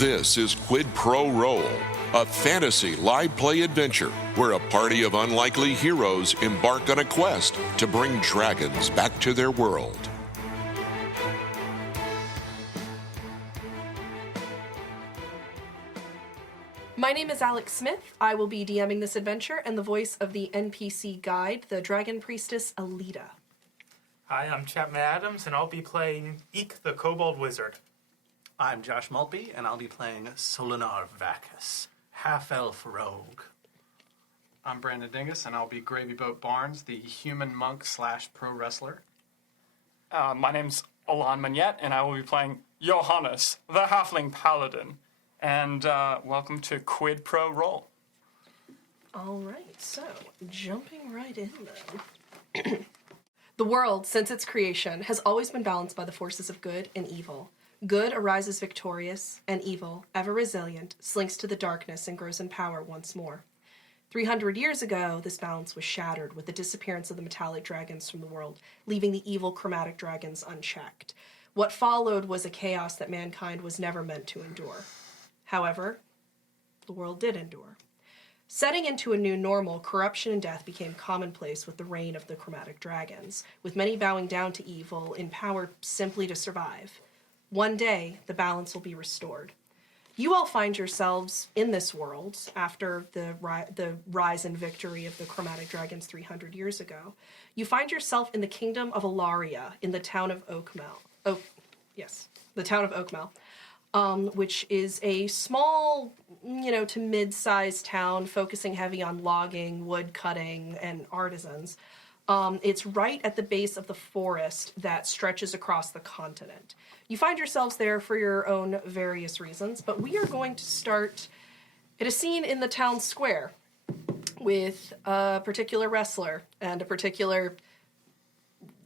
This is Quid Pro Roll, a fantasy live play adventure where a party of unlikely heroes embark on a quest to bring dragons back to their world. My name is Alex Smith. I will be DMing this adventure and the voice of the NPC guide, the Dragon Priestess Alita. Hi, I'm Chapman Adams, and I'll be playing Eek the Kobold Wizard. I'm Josh Maltby, and I'll be playing Solinar Vacus, half-elf rogue. I'm Brandon Dingus, and I'll be Gravy Boat Barnes, the human monk / pro wrestler. My name's Alon Magnette, and I will be playing Johannes, the halfling paladin. And welcome to Quid Pro Roll. All right, so jumping right in then. The world, since its creation, has always been balanced by the forces of good and evil. Good arises victorious, and evil, ever resilient, slinks to the darkness and grows in power once more. 300 years ago, this balance was shattered with the disappearance of the metallic dragons from the world, leaving the evil chromatic dragons unchecked. What followed was a chaos that mankind was never meant to endure. However, the world did endure. Setting into a new normal, corruption and death became commonplace with the reign of the chromatic dragons, with many bowing down to evil in power simply to survive. One day, the balance will be restored. You all find yourselves in this world after the rise and victory of the chromatic dragons 300 years ago. You find yourself in the kingdom of Alaria, in the town of Oakmel. The town of Oakmel. Which is a small, to mid-sized town focusing heavy on logging, wood cutting, and artisans. It's right at the base of the forest that stretches across the continent. You find yourselves there for your own various reasons, but we are going to start at a scene in the town square with a particular wrestler and a particular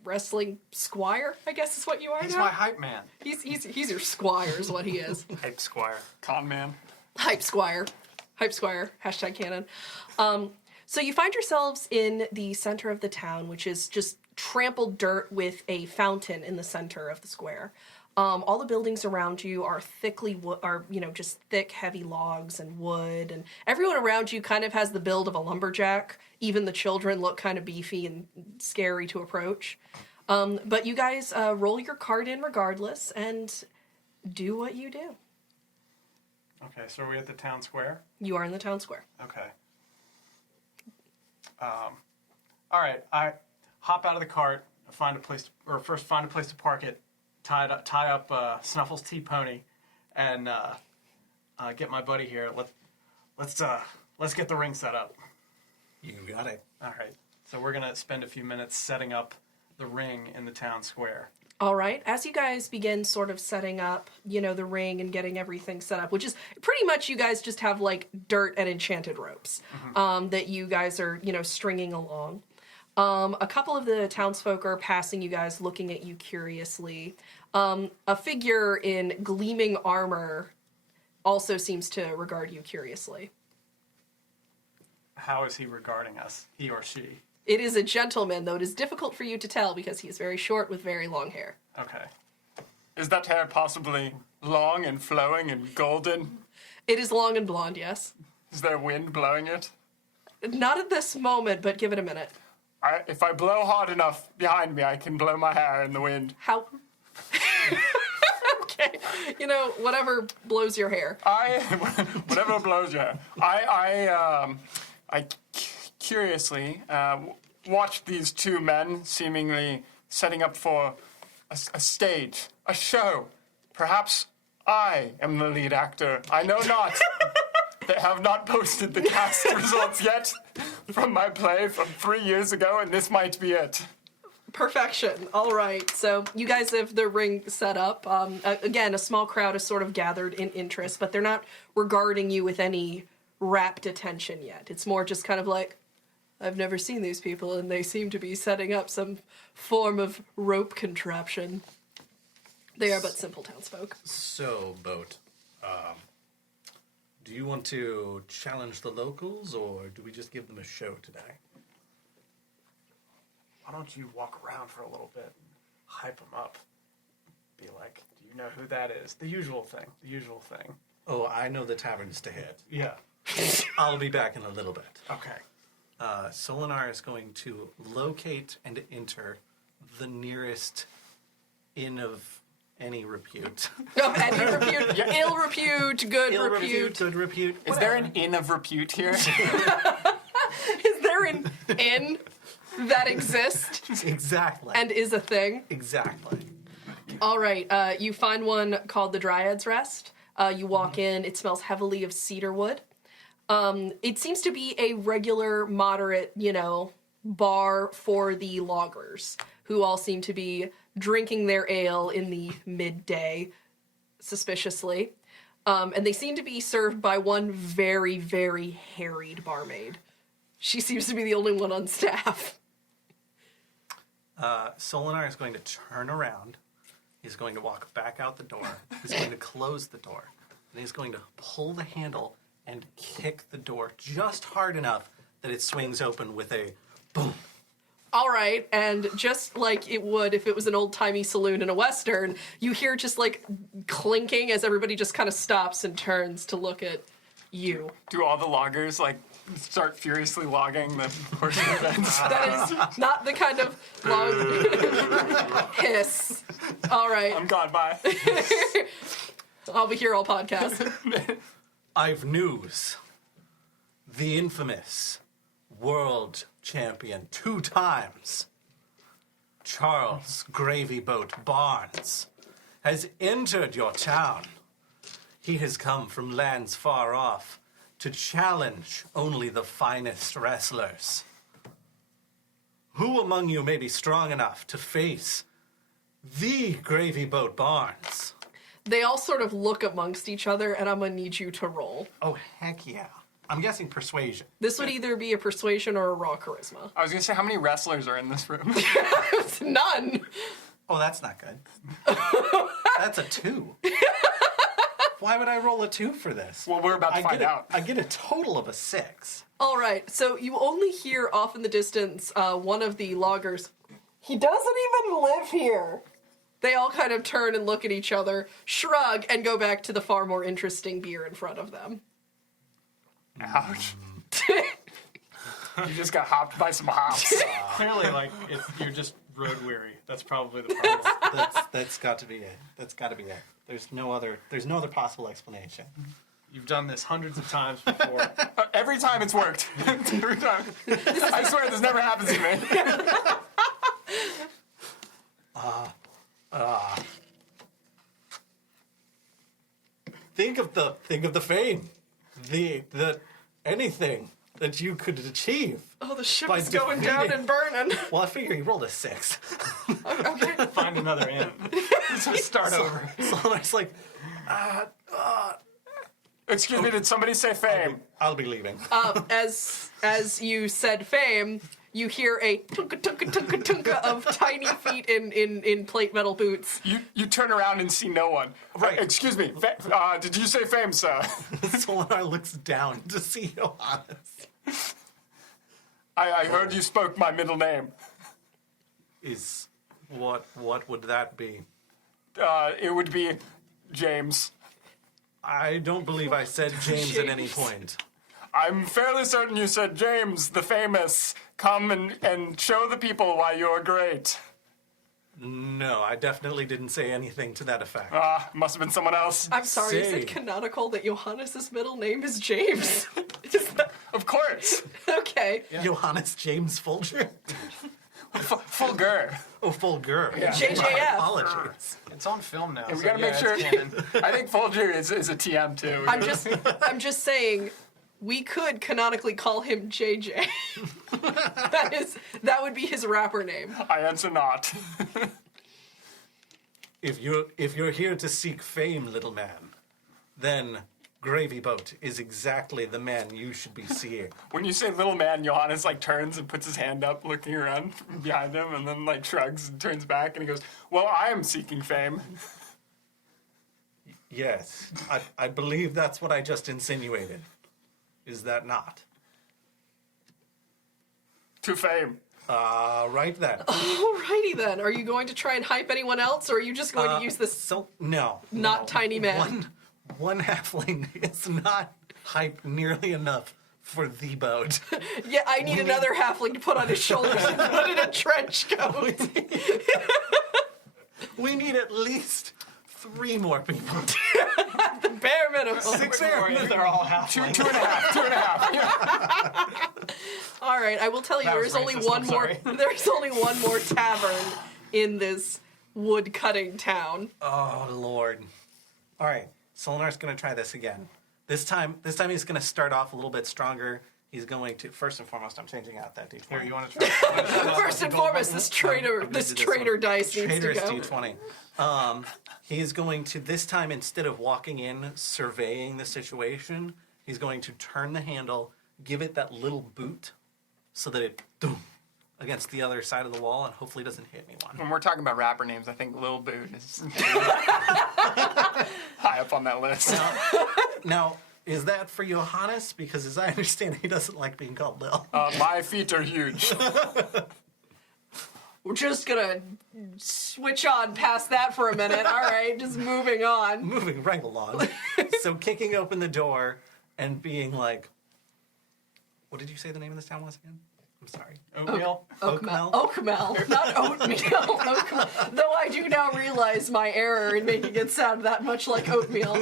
wrestling squire, I guess is what you are He's now. my hype man. He's your squire is what he is. Hype Squire. Con man. Hype squire, hashtag canon. So you find yourselves in the center of the town, which is just trampled dirt with a fountain in the center of the square. All the buildings around you are just thick, heavy logs and wood, and everyone around you kind of has the build of a lumberjack. Even the children look kind of beefy and scary to approach. But you guys roll your card in regardless and do what you do. Okay, so are we at the town square? You are in the town square. Okay. All right, I hop out of the cart, find a place to park it, tie up Snuffle's T-Pony, and get my buddy here. Let's get the ring set up. You got it. All right, so we're gonna spend a few minutes setting up the ring in the town square. All right. As you guys begin sort of setting up, the ring and getting everything set up, which is pretty much you guys just have like dirt and enchanted ropes that you guys are, stringing along. A couple of the townsfolk are passing you guys, looking at you curiously. A figure in gleaming armor also seems to regard you curiously. How is he regarding us, he or she? It is a gentleman, though it is difficult for you to tell because he is very short with very long hair. Okay. Is that hair possibly long and flowing and golden? It is long and blonde, yes. Is there wind blowing it? Not at this moment, but give it a minute. If I blow hard enough behind me, I can blow my hair in the wind. How? Okay. Whatever blows your hair. Whatever blows your hair. I curiously watched these two men seemingly setting up for a stage, a show. Perhaps I am the lead actor. I know not. They have not posted the cast results yet from my play from 3 years ago, and this might be it. Perfection. All right. So you guys have the ring set up. Again, a small crowd is sort of gathered in interest, but they're not regarding you with any rapt attention yet. It's more just kind of like, I've never seen these people, and they seem to be setting up some form of rope contraption. They are but simple townsfolk. So, Boat, do you want to challenge the locals, or do we just give them a show today? Why don't you walk around for a little bit and hype them up? Be like, do you know who that is? The usual thing. Oh, I know the taverns to hit. Yeah. I'll be back in a little bit. Okay. Solinar is going to locate and enter the nearest inn of any repute. No, any repute, ill repute, good Ill repute. good repute. Is there an inn of repute here? Is there an inn that exists Exactly. and is a thing? Exactly. All right, you find one called the Dryad's Rest. You walk in, it smells heavily of cedar wood. It seems to be a regular, moderate, bar for the loggers, who all seem to be drinking their ale in the midday, suspiciously. And they seem to be served by one very, very harried barmaid. She seems to be the only one on staff. Solinar is going to turn around. He's going to walk back out the door. He's going to close the door. And he's going to pull the handle and kick the door just hard enough that it swings open with a boom. All right, and just like it would if it was an old-timey saloon in a Western, you hear just like clinking as everybody just kind of stops and turns to look at you. Do all the loggers start furiously logging the horse events? That is not the kind of long hiss. All right, I'm gone. Bye. I'll be here all podcast. I've news. The infamous world champion 2 times, Charles Gravy Boat Barnes, has entered your town. He has come from lands far off to challenge only the finest wrestlers. Who among you may be strong enough to face the Gravy Boat Barnes? They all sort of look amongst each other, and I'm gonna need you to roll. Oh, heck yeah. I'm guessing persuasion. This would either be a persuasion or a raw charisma. I was gonna say, how many wrestlers are in this room? None. Oh, that's not good. That's a 2. Why would I roll a 2 for this? Well, we're about to find out. I get a total of a 6. All right, so you only hear off in the distance one of the loggers. He doesn't even live here. They all kind of turn and look at each other, shrug, and go back to the far more interesting beer in front of them. Ouch. You just got hopped by some hops. Clearly, you're just road weary. That's probably the problem. That's got to be it. That's got to be it. There's no other possible explanation. You've done this hundreds of times before. Every time it's worked. Every time. I swear this never happens to me. Think of the fame, the anything that you could achieve. Oh, the ship By is going down defeating- and burning. Well, I figure he rolled a 6. Okay. Find another inn. So start over. So it's like, Excuse me, did somebody say fame? I'll be leaving. As you said fame, you hear a tunka tunka tunka tunka of tiny feet in plate metal boots. You turn around and see no one. Right. Excuse me, did you say fame, sir? Solinar looks down to see Johannes. I heard you spoke my middle name. Is what would that be? It would be James. I don't believe I said James at any point. I'm fairly certain you said James, the famous. Come and show the people why you're great. No, I definitely didn't say anything to that effect. Must have been someone else. I'm sorry, is Say. it canonical that Johannes' middle name is James? Is that- Of course. okay. Johannes James Folger? Fulgur. Oh, Fulgur. Yeah. JJF. Apologies. It's on film now. We so gotta make yeah, sure. it's canon. I think Fulgur is a TM too. I'm just saying we could canonically call him JJ. that would be his rapper name. I answer not. If you're here to seek fame, little man, then Gravy Boat is exactly the man you should be seeing. When you say little man, Johannes turns and puts his hand up, looking around behind him, and then shrugs and turns back, and he goes, "Well, I am seeking fame." Yes, I believe that's what I just insinuated. Is that not? To fame. Right then. Alrighty then. Are you going to try and hype anyone else, or are you just going to use this So no, not no. tiny man? one halfling is not hyped nearly enough for the boat. Yeah, I need another halfling to put on his shoulders and put in a trench coat. We need at least 3 more people. Bare minimum. They're all half. Two and a half. Yeah. All right, I will tell you, That there's was only racist, one I'm more. sorry. There's only one more tavern in this wood cutting town. Oh, Lord. All right, Solinar's going to try this again. This time he's going to start off a little bit stronger. He's going to, first and foremost, I'm changing out that D20. Here, you want to try? First and foremost, this traitor dice needs to Traitorous go. D20. He's going to, this time, instead of walking in, surveying the situation, he's going to turn the handle, give it that little boot, so that it, boom, against the other side of the wall, and hopefully doesn't hit anyone. When we're talking about rapper names, I think Lil Boot is high up on that list. Now, is that for Johannes? Because as I understand, he doesn't like being called Lil. My feet are huge. We're just gonna switch on past that for a minute. All right, just moving on. Moving right along. So kicking open the door and being like, what did you say the name of this town was again? I'm sorry. Oatmeal. Oakmel, not oatmeal. Oakmel. Though I do now realize my error in making it sound that much like oatmeal.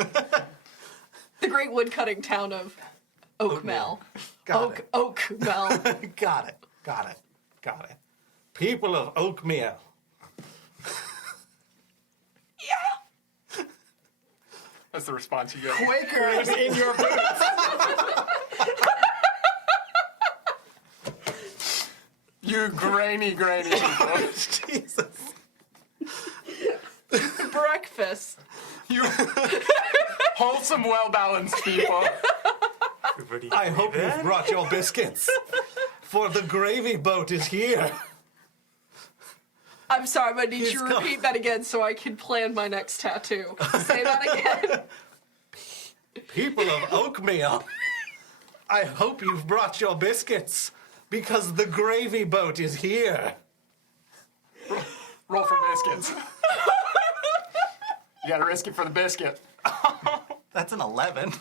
The great woodcutting town of Oakmel. Got it. Oakmel. Got it. People of Oakmere. That's the response you get. Quakers in your boots. You grainy people. Jesus. Breakfast. You wholesome, well-balanced people. I hope you've brought your biscuits, for the gravy boat is here. I'm sorry, I'm gonna need He's you to come. repeat that again so I can plan my next tattoo. Say that again. People of Oakmere, I hope you've brought your biscuits, because the gravy boat is here. Roll for biscuits. You gotta risk it for the biscuit. That's an 11.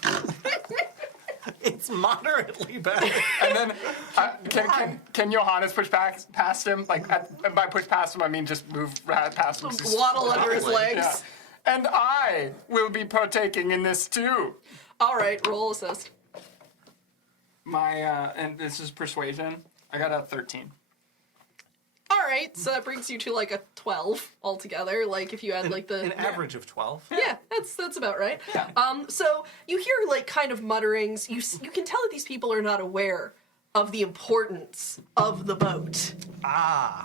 It's moderately better. And then, can Johannes push past him? Like, and by push past him, I mean just move right past him. Waddle under his legs. Yeah. And I will be partaking in this too. All right, roll assist. And this is persuasion. I got a 13. All right, so that brings you to like a 12 altogether. Like if you add like the An average of 12. Yeah, that's about right. Yeah. So you hear like kind of mutterings. You can tell that these people are not aware of the importance of the boat.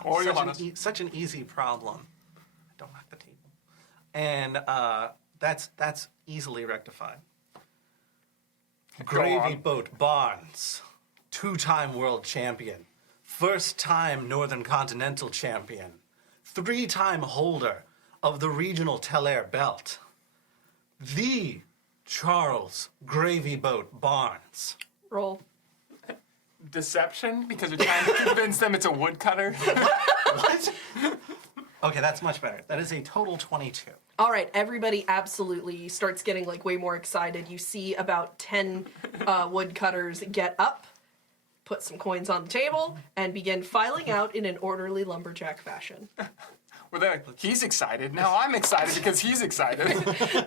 Or such Johannes. such an easy problem. Don't knock the table. And that's easily rectified. Gravy on. Boat Barnes, 2-time world champion, first-time Northern Continental champion, 3-time holder of the regional Tel-Air belt, the Charles Gravy Boat Barnes. Roll. Deception? Because you're trying to convince them it's a woodcutter? What? Okay, that's much better. That is a total 22. All right, everybody absolutely starts getting like way more excited. You see about 10 woodcutters get up, put some coins on the table, and begin filing out in an orderly lumberjack fashion. Well, they're like, he's excited. Now I'm excited because he's excited.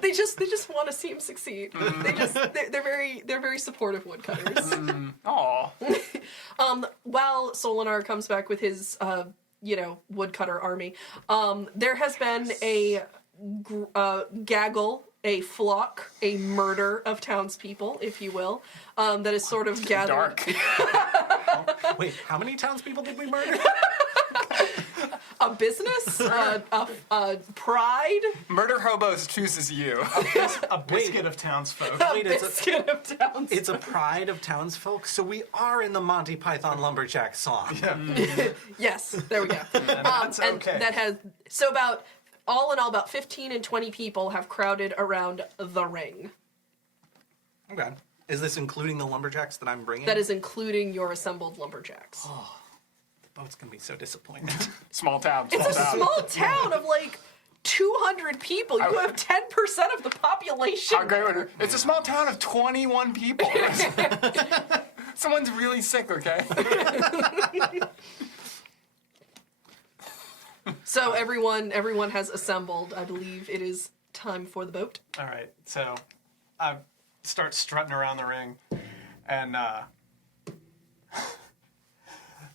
They just want to see him succeed. They're very supportive woodcutters. Aw. While Solinar comes back with his woodcutter army, there has been a gaggle, a flock, a murder of townspeople, if you will, that is sort of gathered. Dark. Wait, how many townspeople did we murder? A business, a pride, Murder Hobos chooses you. A biscuit of townsfolk. Wait, biscuit of towns. it's a pride of townsfolk, so we are in the Monty Python Lumberjack song. Yes, there we go. That's and okay. that has so about all in all about 15 and 20 people have crowded around the ring. Okay. Is this including the lumberjacks that I'm bringing? That is including your assembled lumberjacks. The boat's gonna be so disappointed. Small town. It's a small town of like 200 people. You have 10% of the population. How great would it? It's a small town of 21 people. Someone's really sick, okay? So everyone has assembled. I believe it is time for the boat. All right, so I start strutting around the ring, and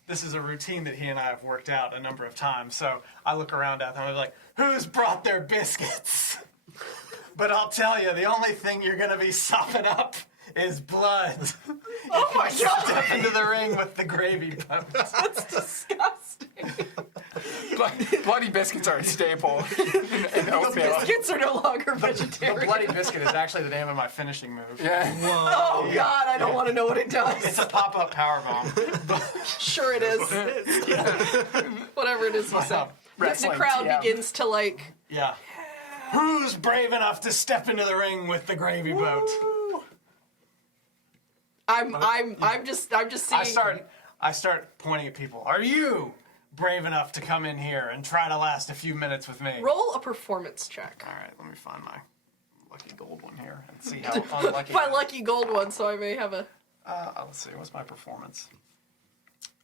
this is a routine that he and I have worked out a number of times. So I look around at them and I'm like, who's brought their biscuits? But I'll tell you, the only thing you're going to be sopping up is blood. Oh my god! Step into the ring with the gravy boat. That's disgusting. Bloody biscuits are a staple in oatmeal. Biscuits are no longer The vegetarian. bloody biscuit is actually the name of my finishing move. Yeah. Oh god, I don't want to know what it It's does. a pop-up powerbomb. Sure it is. Whatever it is you said. The Wrestling crowd TM. begins to like. Yeah. Who's brave enough to step into the ring with the gravy boat? I'm just seeing. I start pointing at people. Are you brave enough to come in here and try to last a few minutes with me? Roll a performance check. All right, let me find my lucky gold one here and see how unlucky. My lucky gold one, so I may have a. Let's see, what's my performance?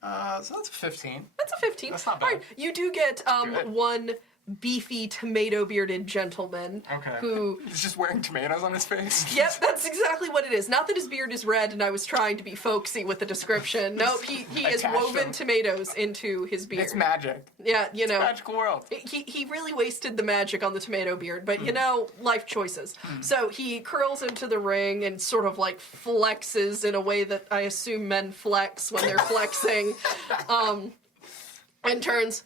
So that's a 15. That's a 15. That's not bad. All right, you do get Good. one beefy tomato-bearded gentleman Okay. who. He's just wearing tomatoes on his face. Yep, that's exactly what it is. Not that his beard is red, and I was trying to be folksy with the description. Nope, he has Attached woven them. tomatoes into his beard. It's magic. Yeah, you know. Magical world. He really wasted the magic on the tomato beard, but you know, life choices. So he curls into the ring and sort of like flexes in a way that I assume men flex when they're flexing, and turns.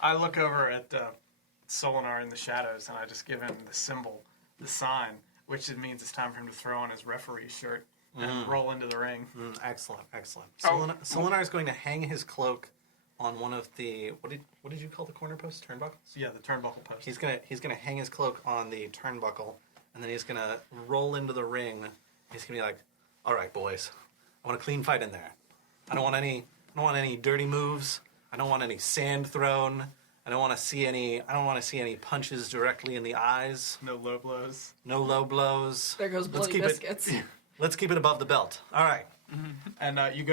I look over at Solinar in the shadows and I just give him the symbol, the sign, which it means it's time for him to throw on his referee shirt and roll into the ring. Excellent, excellent. Oh. Solinar is going to hang his cloak on one of the what did you call the corner posts? Turnbuckles? Yeah, the turnbuckle post. He's gonna hang his cloak on the turnbuckle, and then he's gonna roll into the ring. He's gonna be like, "All right, boys, I want a clean fight in there. I don't want any dirty moves. I don't want any sand thrown. I don't want to see any punches directly in the eyes. No low blows. No low blows. There goes bloody biscuits. Let's keep it above the belt. All right. And you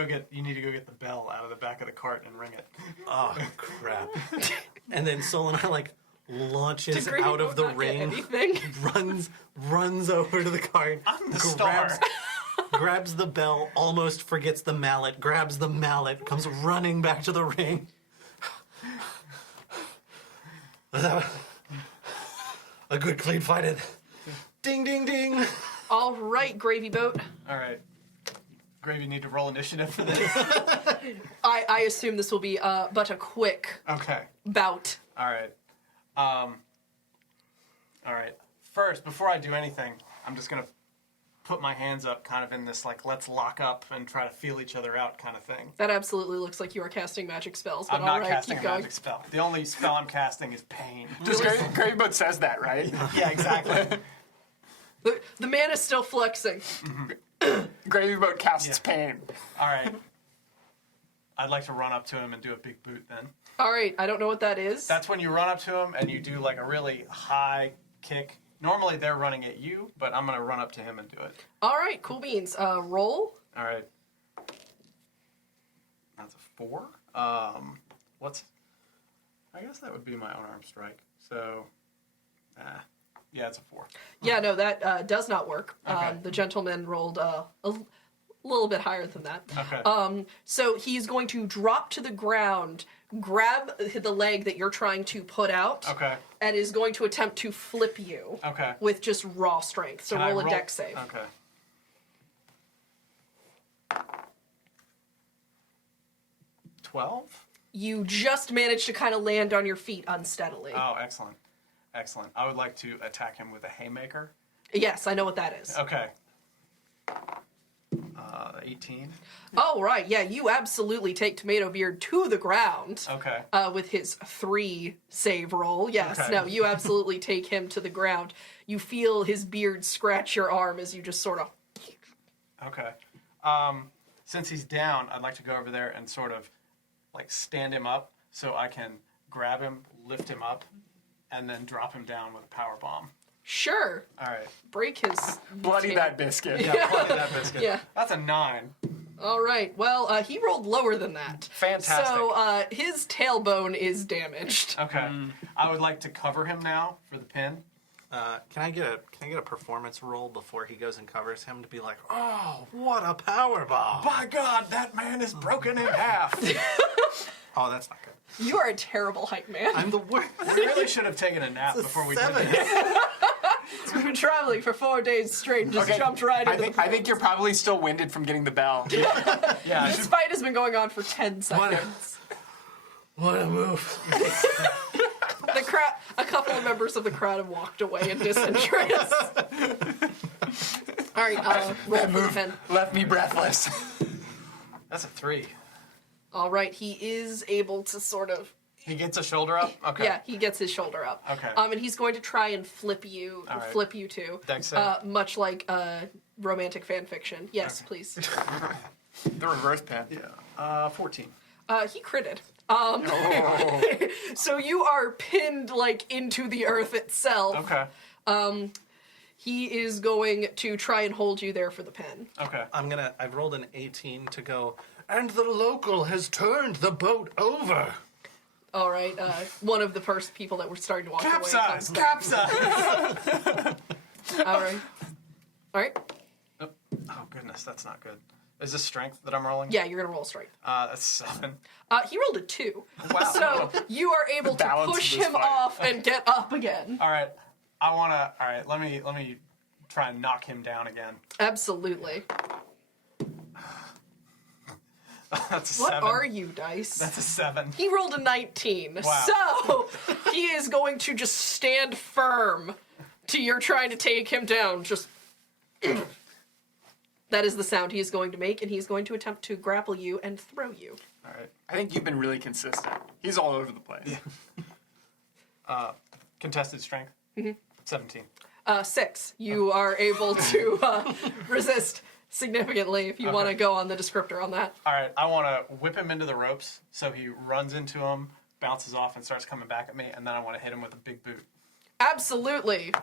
need to go get the bell out of the back of the cart and ring it. Oh crap! And then Solinar like launches Degree out of the won't get ring, anything. runs over to the cart, I'm the star. grabs the bell, almost forgets the mallet, grabs the mallet, comes running back to the ring. A good clean fight. Ding, ding, ding. All right, gravy boat. All right. Gravy, need to roll initiative for this. I assume this will be but a quick Okay. bout. All right. All right. First, before I do anything, I'm just gonna put my hands up, kind of in this like let's lock up and try to feel each other out kind of thing. That absolutely looks like you are casting magic spells. But I'm not all right, casting keep a going. magic spell. The only spell I'm casting is pain. Just Gravy Boat says that, right? Yeah, exactly. The man is still flexing. Gravy Boat casts pain. All right. I'd like to run up to him and do a big boot then. All right, I don't know what that is. That's when you run up to him and you do like a really high kick. Normally they're running at you, but I'm going to run up to him and do it. All right, cool beans. Roll. All right. That's a 4. I guess that would be my unarmed strike. So, yeah, it's a 4. Yeah, no, that does not work. Okay. The gentleman rolled a little bit higher than that. Okay. So he's going to drop to the ground, grab the leg that you're trying to put out, Okay. and is going to attempt to flip you Okay. with just raw strength. So Can I roll a dex save. Okay. $12? You just managed to kind of land on your feet unsteadily. Oh, excellent. Excellent. I would like to attack him with a haymaker. Yes, I know what that is. Okay. 18. Oh, right. Yeah, you absolutely take Tomato Beard to the ground. Okay. With his 3 save roll. Yes, Okay. no, you absolutely take him to the ground. You feel his beard scratch your arm as you just sort of... Okay. Since he's down, I'd like to go over there and sort of like stand him up so I can grab him, lift him up, and then drop him down with a power bomb. Sure. All right. Break his Bloody tail. that biscuit. Yeah, bloody that biscuit. Yeah. That's a 9. All right. Well, he rolled lower than that. Fantastic. So his tailbone is damaged. Okay. I would like to cover him now for the pin. Can I get a performance roll before he goes and covers him to be like, oh, what a power bomb! By God, that man is broken in half. Oh, that's not good. You are a terrible hype man. I'm the worst. We really should have taken a nap before we did this. We've been traveling for 4 days straight and just jumped right into I think you're probably still winded from getting the bell. Yeah. This fight has been going on for 10 seconds. What a move! The crowd, a couple of members of the crowd have walked away in disinterest. All right, roll for the pen. Left me breathless. That's a 3. All right, he is able to sort of. He gets a shoulder up? Okay. Yeah, he gets his shoulder up. Okay. And he's going to try and flip you, All right. flip you too. Dex save. Much like romantic fan fiction. Yes, please. The reverse pen. 14. He critted. So you are pinned like into the earth itself. Okay. He is going to try and hold you there for the pin. Okay. I've rolled an 18 to go, and the local has turned the boat over. All right. One of the first people that were starting to walk away. Capsize! comes back. Capsize! All right. All right. Oh, goodness, that's not good. Is this strength that I'm rolling? Yeah, you're gonna roll strength. That's 7. He rolled a 2. Wow. So you are able to balance of push this him fight. off and get up again. All right. All right, let me try and knock him down again. Absolutely. That's a What 7. are you, Dice? That's a 7. He rolled a 19. Wow. So he is going to just stand firm to your trying to take him down. Just that is the sound he is going to make, and he's going to attempt to grapple you and throw you. All right. I think you've been really consistent. He's all over the place. Contested strength. 17. 6. You are able to resist significantly if you want to go on the descriptor on that. All right, I want to whip him into the ropes so he runs into him, bounces off, and starts coming back at me, and then I want to hit him with a big boot. Absolutely.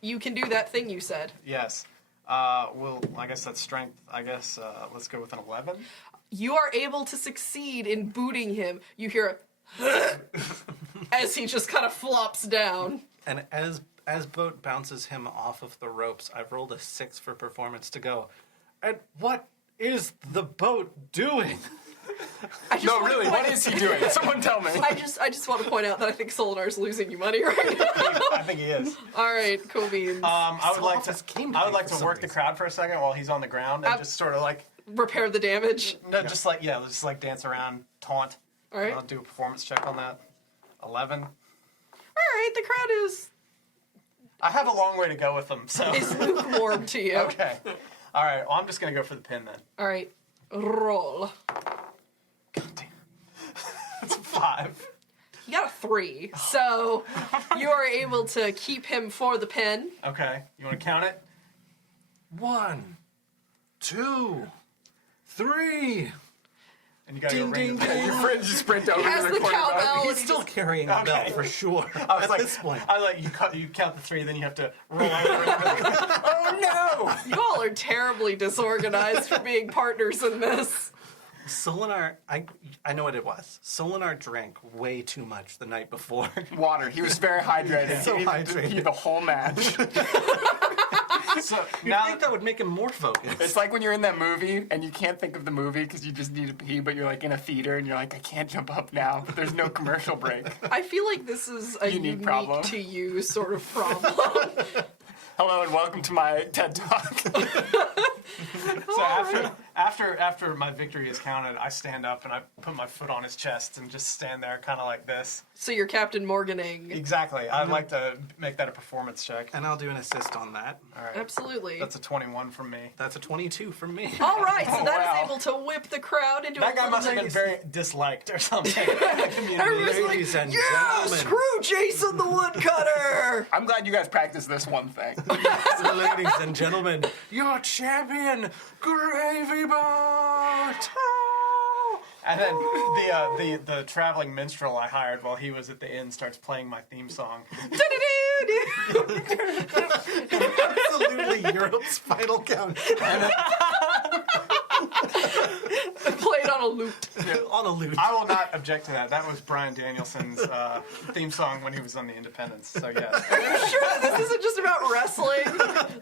You can do that thing you said. Yes. Well, I guess that's strength. I guess let's go with an 11. You are able to succeed in booting him. You hear a as he just kind of flops down. And as boat bounces him off of the ropes, I've rolled a 6 for performance to go. And what is the boat doing? No, really, what is he doing? Someone tell me. I just want to point out that I think Solinar's losing you money right now. I think he is. All right, cool beans. I would like This to. came to I me would like for to some work the reason. crowd for a second while he's on the ground and just sort of like Repair the damage. just like dance around, taunt. All right. I'll do a performance check on that. 11. All right, the crowd I have a long way to go with them, so. is lukewarm to you. Okay. All right. Well, I'm just gonna go for the pin then. All right, roll. God damn. That's a 5. You got a 3, so you are able to keep him for the pin. Okay. You want to count it? 1, 2, 3. And you gotta go ring the bell. Your friends just sprint over Has to the the corner. cowbell. He's still carrying a bell for sure. I was At like, this point. you count the 3, then you have to roll over. Oh no! You all are terribly disorganized for being partners in this. Solinar, I know what it was. Solinar drank way too much the night before. Water. He was very hydrated. So He hydrated. the whole match. So You'd now think that would make him more focused. It's like when you're in that movie and you can't think of the movie because you just need to pee, but you're like in a theater and you're like, I can't jump up now, but there's no commercial break. I feel like this is a Unique unique problem. to you sort of problem. Hello and welcome to my TED Talk. So after my victory is counted, I stand up and I put my foot on his chest and just stand there kind of like this. So you're Captain Morganing. Exactly. I'd like to make that a performance check. And I'll do an assist on that. All right. Absolutely. That's a 21 from me. That's a 22 from me. All right, so that is wow. able to whip the crowd into That a guy little must have been nice- very disliked or something. in the community. Everybody's like, Ladies and yeah, gentlemen." screw Jason the Woodcutter. I'm glad you guys practiced this one thing. Ladies and gentlemen, your champion, Gravy Boat! And then the traveling minstrel I hired while he was at the inn starts playing my theme song. Absolutely Europe's final countdown. Played on a lute. On a lute. I will not object to that. That was Brian Danielson's theme song when he was on The Independents. So yeah. Are you sure that this isn't just about wrestling?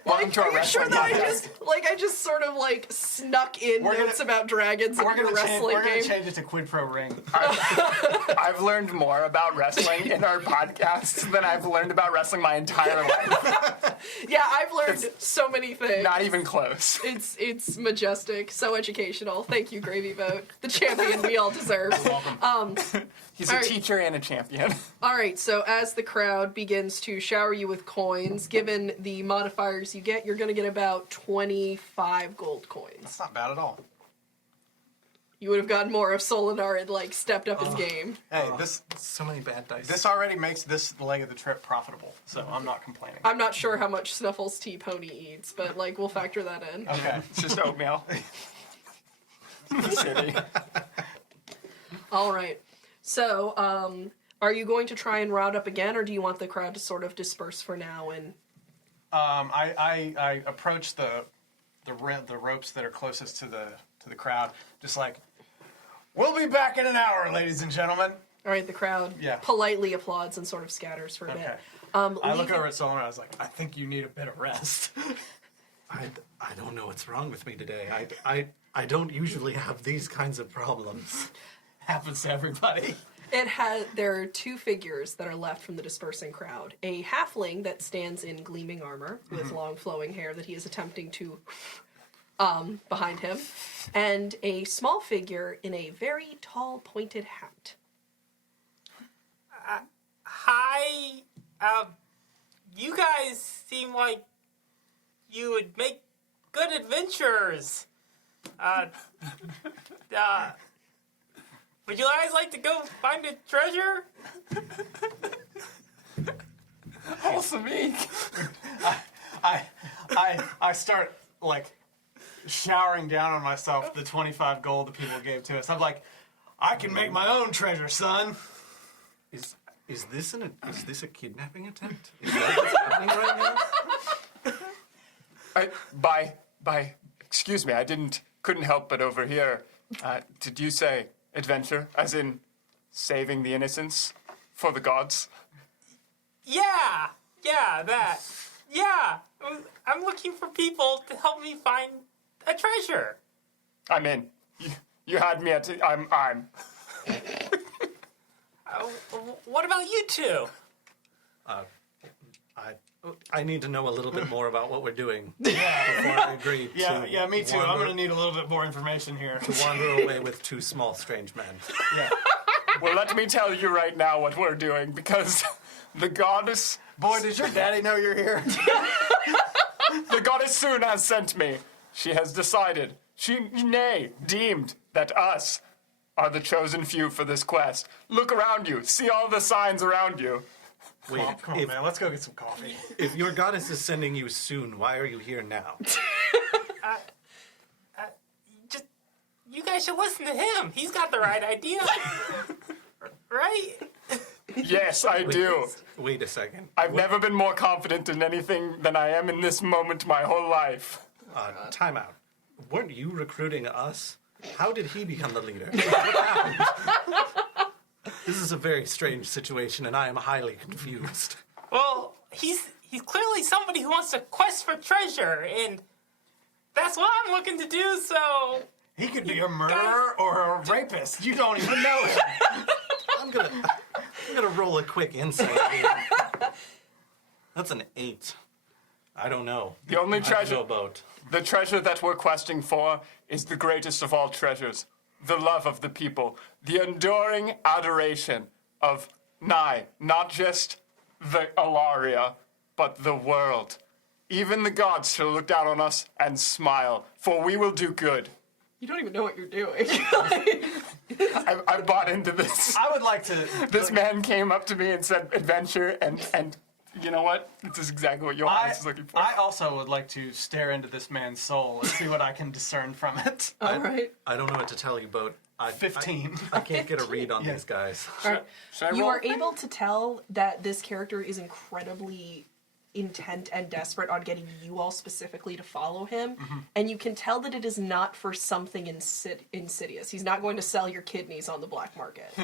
Like, to our are you sure wrestling that I just sort of like snuck in We're notes about dragons in We're your wrestling gonna game? change it to Quid Pro Ring. I've learned more about wrestling in our podcasts than I've learned about wrestling my entire life. Yeah, I've learned so many things. Not even close. It's majestic, so educational. Thank you, Gravy Boat, the champion we all deserve. He's All a right. teacher and a champion. All right, so as the crowd begins to shower you with coins, given the modifiers you get, you're going to get about 25 gold coins. That's not bad at all. You would have gotten more if Solinar had like stepped up his game. Hey, this So many bad dice. this already makes this leg of the trip profitable, so I'm not complaining. I'm not sure how much Snuffles Tea Pony eats, but like we'll factor that in. Okay. It's just oatmeal. City. All right. So, are you going to try and round up again, or do you want the crowd to sort of disperse for now? And I approach the ropes that are closest to the crowd, just like, we'll be back in an hour, ladies and gentlemen. all right, the crowd Yeah. politely applauds and sort of scatters for a Okay. bit. I look leaving- over at Solomon and I was like, I think you need a bit of rest. I don't know what's wrong with me today. I don't usually have these kinds of problems. Happens to everybody. There are two figures that are left from the dispersing crowd. A halfling that stands in gleaming armor with long flowing hair that he is attempting to behind him, and a small figure in a very tall pointed hat. Hi. You guys seem like you would make good adventurers. Would you guys like to go find a treasure? Wholesome ink. I start like showering down on myself the 25 gold that people gave to us. I'm like, I can make my own treasure, son. Is this a kidnapping attempt? Is that what's happening right now? Excuse me, couldn't help but overhear. Did you say adventure, as in saving the innocents for the gods? Yeah, that. Yeah, I'm looking for people to help me find a treasure. I'm in. You had me at I'm. What about you two? I need to know a little bit more about what we're doing before I agree Yeah, me too. I'm gonna need a little bit more information here. to wander away with two small strange men. Yeah. Well, let me tell you right now what we're doing, because the goddess, Boy, does your daddy know you're here? the goddess soon has sent me. She has decided, deemed that us are the chosen few for this quest. Look around you. See all the signs around you. Wait, Come on, man. Let's go get some coffee. if your goddess is sending you soon, why are you here now? Just, you guys should listen to him. He's got the right idea. Right? Yes, I do. Wait a second. I've never been more confident in anything than I am in this moment my whole life. Time out. Weren't you recruiting us? How did he become the leader? What happened? This is a very strange situation, and I am highly confused. Well, he's clearly somebody who wants to quest for treasure, and that's what I'm looking to do, so... He could be a murderer or a rapist. You don't even know him. I'm gonna roll a quick insight here. That's an 8. I don't know. The only I don't treasure, know about. the treasure that we're questing for is the greatest of all treasures. The love of the people. The enduring adoration of not just the Alaria, but the world. Even the gods shall look down on us and smile, for we will do good. You don't even know what you're doing. I bought into this. I would like to. This man came up to me and said adventure, and You know what? This is exactly what Johannes is looking for. I also would like to stare into this man's soul and see what I can discern from it. All right. I don't know what to tell you, Boat. 15. I can't get a read on these guys. All right. Should I You roll? are able to tell that this character is incredibly intent and desperate on getting you all specifically to follow him, and you can tell that it is not for something insidious. He's not going to sell your kidneys on the black market.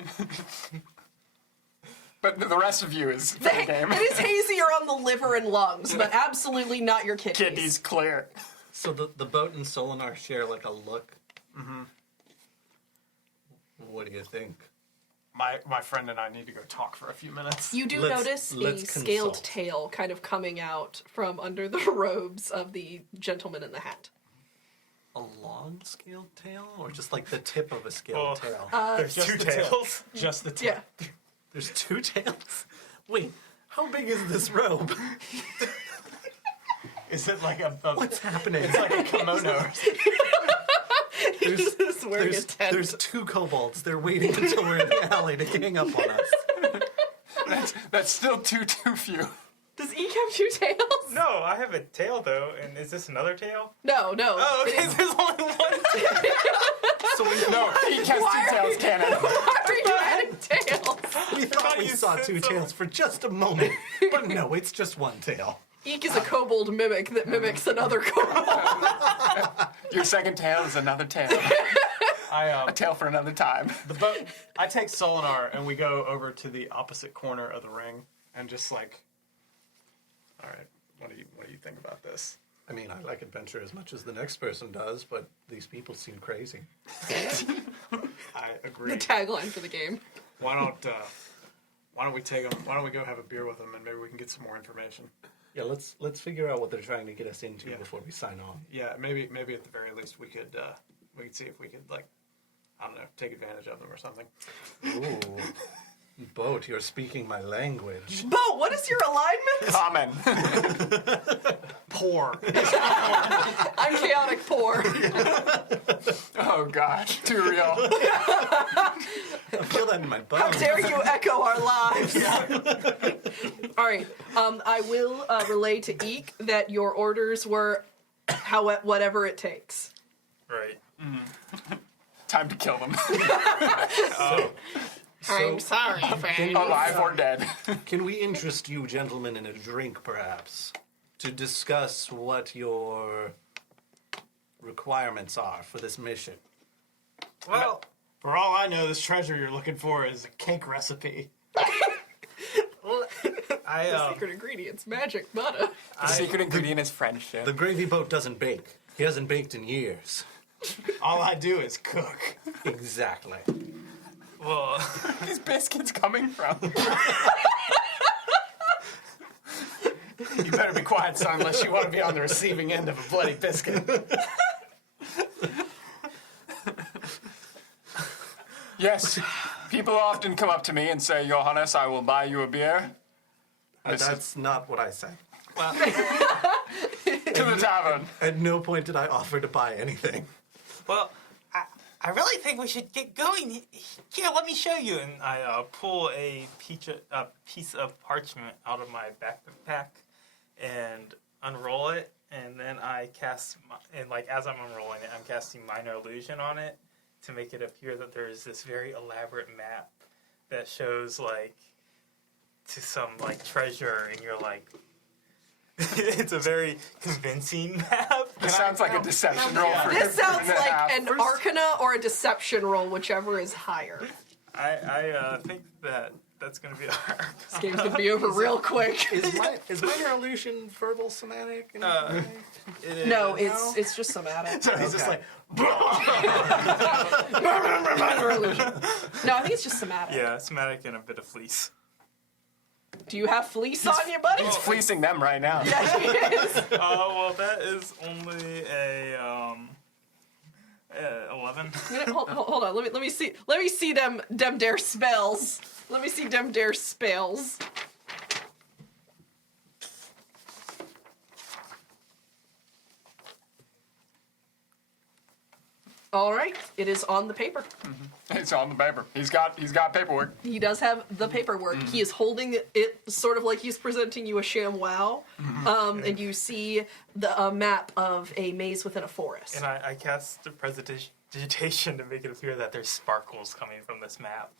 But the rest of you is fair game. It is hazier on the liver and lungs, but absolutely not your kidneys. Kidneys clear. So the Boat and Solinar share like a look. Mm-hmm. What do you think? My friend and I need to go talk for a few minutes. You do Let's notice a scaled consult. tail kind of coming out from under the robes of the gentleman in the hat. A long scaled tail, or just like the tip of a scaled tail? There's Just two the tip. tails. Just the tip. Yeah. There's two tails. Wait, how big is this robe? Is it like a What's happening? It's like a kimono. He's just wearing a tent. There's two kobolds. They're waiting until we're in the alley to gang up on us. That's still too few. Does Eek have two tails? No, I have a tail though, and is this another tail? No. Oh, okay. There's only one tail. So we No, he has two tails cannon. Why are you adding tails? we thought we you saw said two so. tails for just a moment, but no, it's just one tail. Eek is a kobold mimic that mimics another kobold. Your second tail is another tail. A tail for another time. I take Solinar and we go over to the opposite corner of the ring and just like, all right, what do you think about this? I mean, I like adventure as much as the next person does, but these people seem crazy. I agree. The tagline for the game. Why don't we take them? Why don't we go have a beer with them and maybe we can get some more information? Yeah, let's figure out what they're trying to get us into Yeah. before we sign on. Yeah, maybe at the very least we could see if we could like, I don't know, take advantage of them or something. Ooh. Boat, you're speaking my language. Bo, what is your alignment? Common. Poor. I'm chaotic poor. Oh gosh, too real. I feel that in my bones. How dare you echo our lives? All right. I will relay to Eek that your orders were whatever it takes. Right. Time to kill them. I'm sorry, Fanny. Alive or dead. Can we interest you gentlemen in a drink, perhaps, to discuss what your requirements are for this mission? Well, for all I know, this treasure you're looking for is a cake recipe. Secret ingredients, magic, butter. The secret ingredient is friendship. The gravy boat doesn't bake. He hasn't baked in years. All I do is cook. Exactly. Well, These biscuits coming from? You better be quiet, son, unless you want to be on the receiving end of a bloody biscuit. Yes. People often come up to me and say, Johannes, I will buy you a beer. That's not what I said. To the tavern. At no point did I offer to buy anything. well, I really think we should get going. Here, let me show you. And I pull a piece of parchment out of my backpack and unroll it, and then I cast. As I'm unrolling it, I'm casting minor illusion on it to make it appear that there is this very elaborate map that shows to some treasure, and you're like. It's a very convincing map. This sounds like a deception roll for This sounds like half. an arcana or a deception roll, whichever is higher. I think that's going to be our... This game's gonna be over real quick. Is minor illusion verbal somatic? In any way? No, it's just somatic. So he's just like, Minor illusion. No, I think it's just somatic. Yeah, somatic and a bit of fleece. Do you have fleece on you, buddy? He's fleecing them right now. Yeah, he is. Well, that is only a 11. Hold on. Let me see. Let me see them dare spells. Let me see them dare spells. All right. It is on the paper. It's on the paper. He's got paperwork. He does have the paperwork. He is holding it sort of like he's presenting you a sham wow. And you see the map of a maze within a forest. And I cast the prestidigitation to make it appear that there's sparkles coming from this map.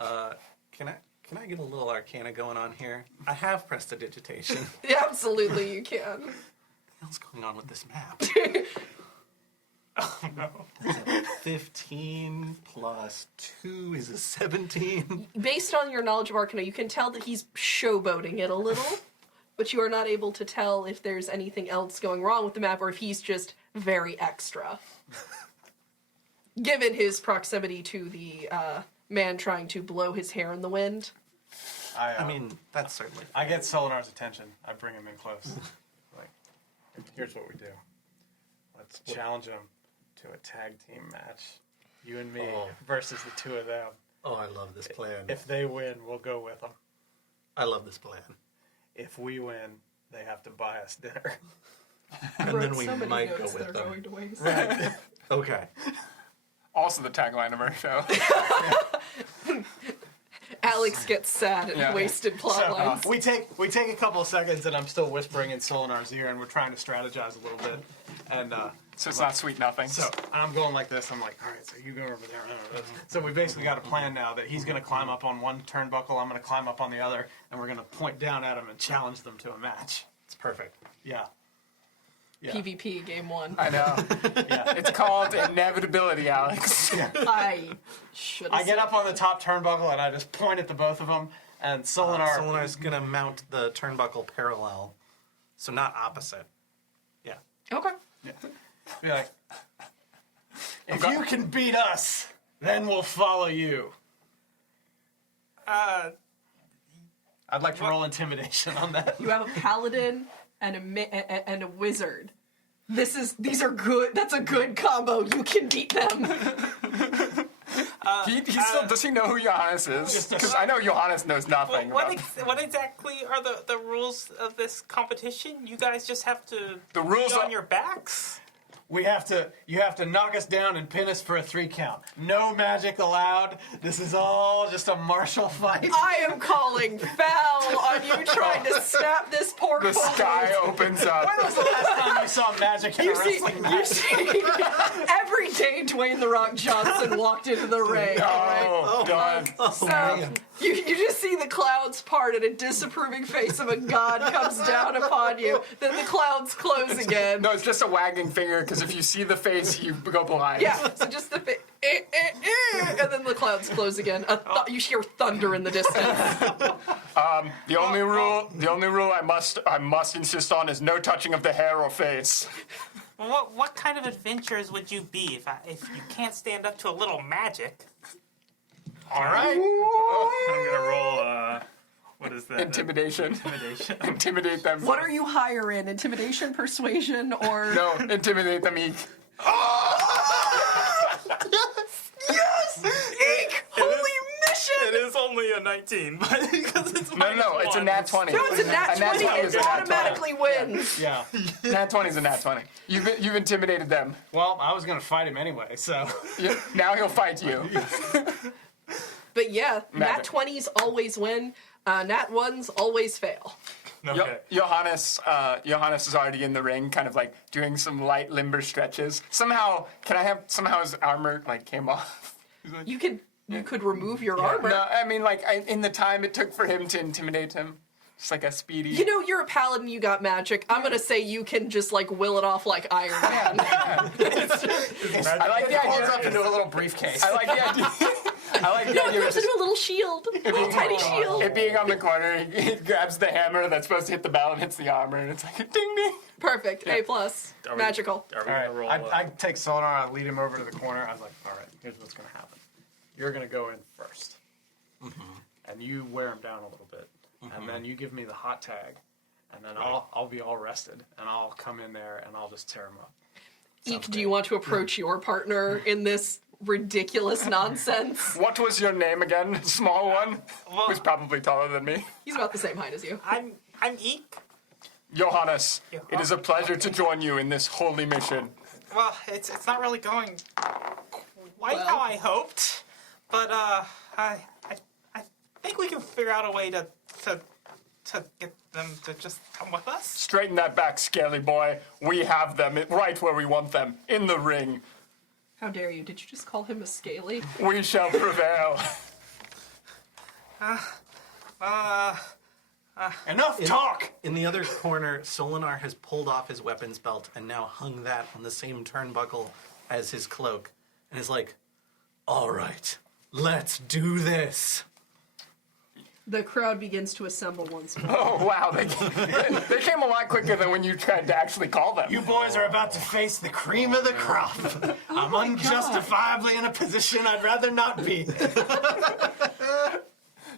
Can I get a little arcana going on here? I have prestidigitation. Yeah, absolutely, you can. What else going on with this map? Oh no. 15 plus 2 is a 17. Based on your knowledge of Arcana, you can tell that he's showboating it a little, but you are not able to tell if there's anything else going wrong with the map or if he's just very extra. Given his proximity to the man trying to blow his hair in the wind. I mean, that's certainly. I get Solinar's attention. I bring him in close. Like, here's what we do. Let's challenge him to a tag team match. You and me versus the two of them. Oh, I love this plan. If they win, we'll go with them. I love this plan. If we win, they have to buy us dinner. And then we might go with them. To waste. Right. Okay. Also the tagline of our show. Alex gets sad and Yeah. wasted plot lines. We take a couple of seconds, and I'm still whispering in Solinar's ear, and we're trying to strategize a little bit. And So it's not sweet nothing. so I'm going like this. I'm like, all right, so you go over there. So we basically got a plan now that he's going to climb up on one turnbuckle, I'm going to climb up on the other, and we're going to point down at him and challenge them to a match. It's perfect. Yeah. Yeah. PvP game 1. I know. Yeah. It's called inevitability, Alex. I should I get up on the top turnbuckle and I just point at the both of them, and Solinar. Solinar's going to mount the turnbuckle parallel, so not opposite. Yeah. Okay. Be like, if you can beat us, then we'll follow you. I'd like to roll intimidation on that. You have a paladin and and a wizard. These are good. That's a good combo. You can beat them. He still does he know who Johannes is? Because I know Johannes knows nothing. What, about- what exactly are the rules of this competition? You guys just have to The rules be on are- your backs? You have to knock us down and pin us for a 3 count. No magic allowed. This is all just a martial fight. I am calling foul on you trying to snap this portal. the sky opens up. When was the last time you saw magic in a You see, wrestling you match? see, every day Dwayne "The Rock" Johnson walked into the ring. Oh, done. So you just see the clouds part and a disapproving face of a god comes down upon you. Then the clouds close again. No, it's just a wagging finger, because if you see the face, you go blind. Yeah, so just the and then the clouds close again. You hear thunder in the distance. The only rule I must insist on is no touching of the hair or face. What kind of adventures would you be if you can't stand up to a little magic? All right. I'm gonna roll. What is that? Intimidation. Intimidation. Intimidate them. What are you higher in? Intimidation, persuasion, or No, intimidate them. Eek. yes, eek! Holy mission! It is only a 19, but because it's No, it's a nat 20. No, it's a nat 20. is It a nat 20. automatically wins. Yeah. Nat 20 is a nat 20. You've intimidated them. Well, I was gonna fight him anyway, so. Now he'll fight you. But yeah, nat Magic. 20s always win. Nat 1s always fail. okay. Johannes is already in the ring, kind of like doing some light limber stretches. Somehow his armor like came off. You could remove your armor. No, I mean like in the time it took for him to intimidate him, just like a speedy. You know, you're a paladin, you got magic. I'm gonna say you can just like will it off like Iron Man. I like the idea. Up into a little briefcase. I like the idea. I like the No, it idea. turns into a little shield. A little tiny shield. It being on the corner, he grabs the hammer that's supposed to hit the bell and hits the armor, and it's like a ding ding. Perfect. A+. Magical. Are we All gonna roll? right, I take Solinar, I lead him over to the corner. I was like, all right, here's what's going to happen. You're going to go in first. And you wear him down a little bit. And then you give me the hot tag. And then I'll be all rested. And I'll come in there and I'll just tear him up. Eek, do you want to approach your partner in this ridiculous nonsense? What was your name again? Small one, who's probably taller than me. He's about the same height as you. I'm Eek. Johannes, it is a pleasure to join you in this holy mission. Well, it's not really going quite Well. how I hoped, but I think we can figure out a way to get them to just come with us. Straighten that back, scaly boy. We have them right where we want them, in the ring. How dare you? Did you just call him a scaly? We shall prevail. Enough talk! In the other corner, Solinar has pulled off his weapons belt and now hung that on the same turnbuckle as his cloak, and is like, "All right, let's do this." The crowd begins to assemble once more. Oh, wow. They came a lot quicker than when you tried to actually call them. You boys are about to face the cream of the crop. I'm unjustifiably in a position I'd rather not be.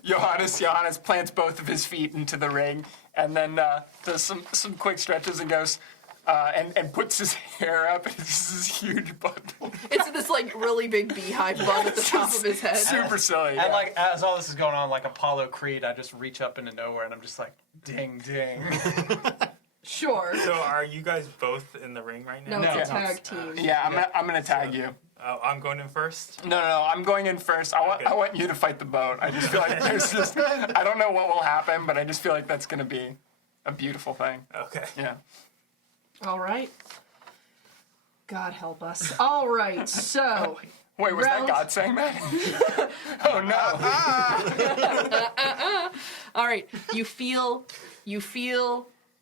Johannes plants both of his feet into the ring and then does some quick stretches and goes and puts his hair up. It's this huge bundle. It's this like really big beehive bun at the top of his head. Super silly. And Yeah. like as all this is going on, like Apollo Creed, I just reach up into nowhere and I'm just like, ding, ding. Sure. So are you guys both in the ring right now? No, it's a No. tag team. Yeah, I'm gonna tag you. Oh, I'm going in first. No, I'm going in first. I want you to fight the boat. I just feel like there's just I don't know what will happen, but I just feel like that's gonna be a beautiful thing. Okay. Yeah. All right. God help us. All right, so Wait, was Round- that God saying that? Oh no. all right, you feel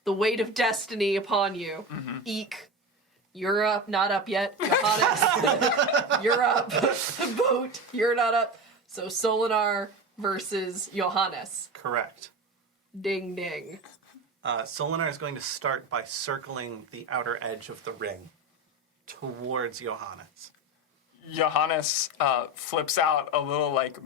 the weight of destiny upon you. Eek. You're up, not up yet. Johannes, you're up. Boat, you're not up. So Solinar versus Johannes. Correct. Ding ding. Solinar is going to start by circling the outer edge of the ring towards Johannes. Johannes flips out a little like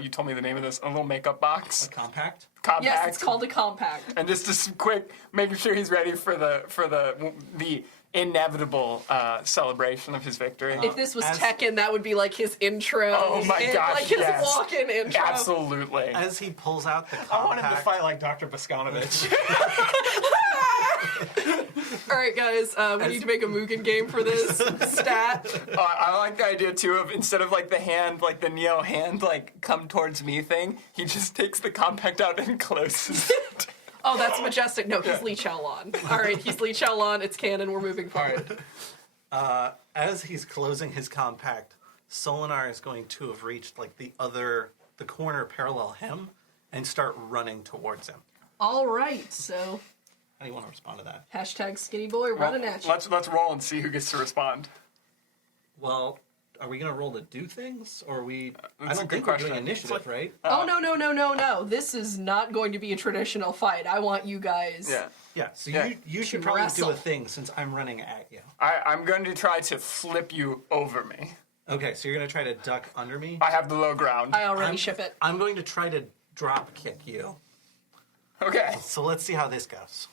you told me the name of this, a little makeup box. Compact? Compact. Yes, it's called a compact. And just some quick, making sure he's ready for the inevitable celebration of his victory. If this was As- Tekken, that would be like his intro. Oh my and, gosh, like his yes. walk-in intro. Absolutely. As he pulls out the compact... I want him to fight like Dr. Boskanovich. All right, guys, we need to make a Mugen game for this stat. I like the idea too of instead of like the hand, like the Neo hand, like come towards me thing, he just takes the compact out and closes it. Oh, that's majestic. No, he's Li Chaolan. All right, he's Li Chaolan. It's canon. We're moving forward. As he's closing his compact, Solinar is going to have reached like the corner parallel him and start running towards him. All right, so How do you want to respond to that? hashtag skinny boy running at you. Let's roll and see who gets to respond. Well, are we going to roll to do things, or are we... I That's a don't good think we're question. doing initiative, right? Oh, no. This is not going to be a traditional fight. I want you guys. Yeah. Yeah, so Yeah. you should To probably wrestle. do a thing since I'm running at you. I'm going to try to flip you over me. Okay, so you're going to try to duck under me? I have the low ground. I already ship it. I'm going to try to drop kick you. Okay. So let's see how this goes.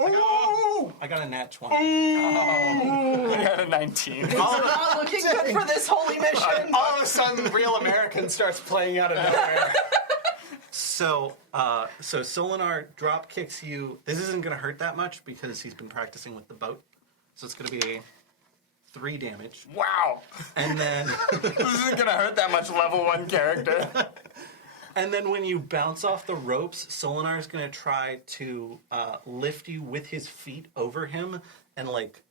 Ooh! I got a nat 20. I got a 19. Not looking good for this holy mission. All of a sudden, Real American starts playing out of nowhere. So Solinar drop kicks you. This isn't going to hurt that much because he's been practicing with the boat. So it's going to be 3 damage. Wow. And then This isn't gonna hurt that much level 1 character. and then when you bounce off the ropes, Solinar is going to try to lift you with his feet over him and like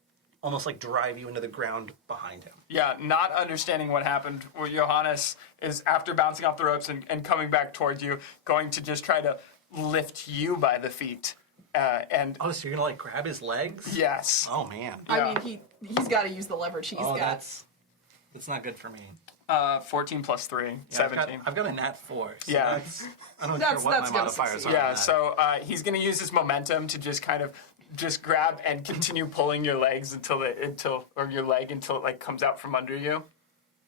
almost like drive you into the ground behind him. Yeah, not understanding what happened where Johannes is, after bouncing off the ropes and coming back towards you, going to just try to lift you by the feet. And Oh, so you're going to like grab his legs? yes. Oh man. I mean, he's got to use the leverage he's got. that's not good for me. 14 plus 3, Yeah, 17. I've got a nat 4. So Yeah. I don't That's- care what that's my gonna modifiers succeed. are. Yeah, on that. so he's going to use his momentum to just kind of just grab and continue pulling your legs until your leg until it like comes out from under you.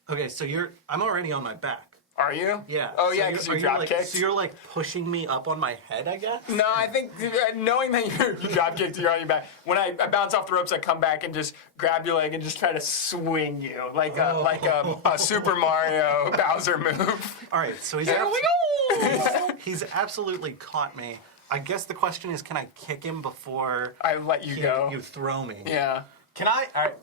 Okay, so I'm already on my back. Are you? Yeah. Oh so yeah, because you drop like, kicked. So you're like pushing me up on my head, I guess? No, I think knowing that you drop kicked, you're on your back. When I bounce off the ropes, I come back and just grab your leg and just try to swing you like a Super Mario Bowser move. All right, so Here we go! he's absolutely caught me. I guess the question is, can I kick him before I let you go. you throw me? Yeah.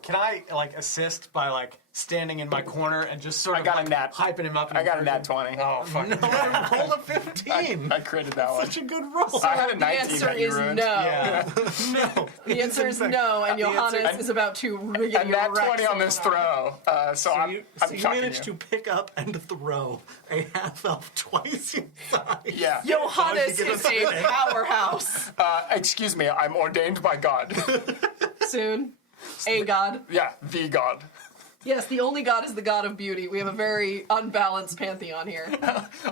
Can I like assist by like standing in my corner and just sort of got a like, nat- hyping him up? I got a nat 20. Oh fuck! Roll a 15. I critted that one. Such a good roll. I had a The 19 answer that you is ruined. no. Yeah. No. The answer is no, and Johannes is about to rig And you nat wreck 20 on this someone. throw. So I'm You shocking managed you. to pick up and throw a half elf twice your size. Yeah. Johannes How'd you is get a powerhouse. Excuse me, I'm ordained by God. Soon. A god. Yeah, the God. Yes, the only god is the god of beauty. We have a very unbalanced pantheon here.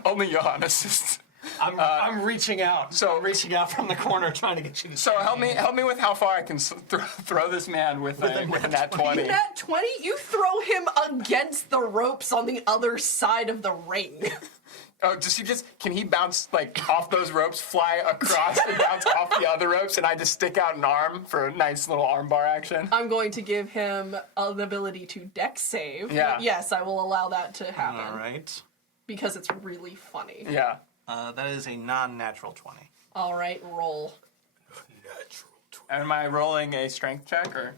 Only Johannes is. I'm reaching out. so- I'm reaching out from the corner trying to get you to. So help me with how far I can throw this man with a nat 20. Nat 20, you throw him against the ropes on the other side of the ring. Oh, can he bounce like off those ropes, fly across and bounce off the other ropes, and I just stick out an arm for a nice little arm bar action? I'm going to give him an ability to dex save. Yeah. But yes, I will allow that to happen. All right. Because it's really funny. Yeah. That is a non-natural 20. All right, roll. Am I rolling a strength check or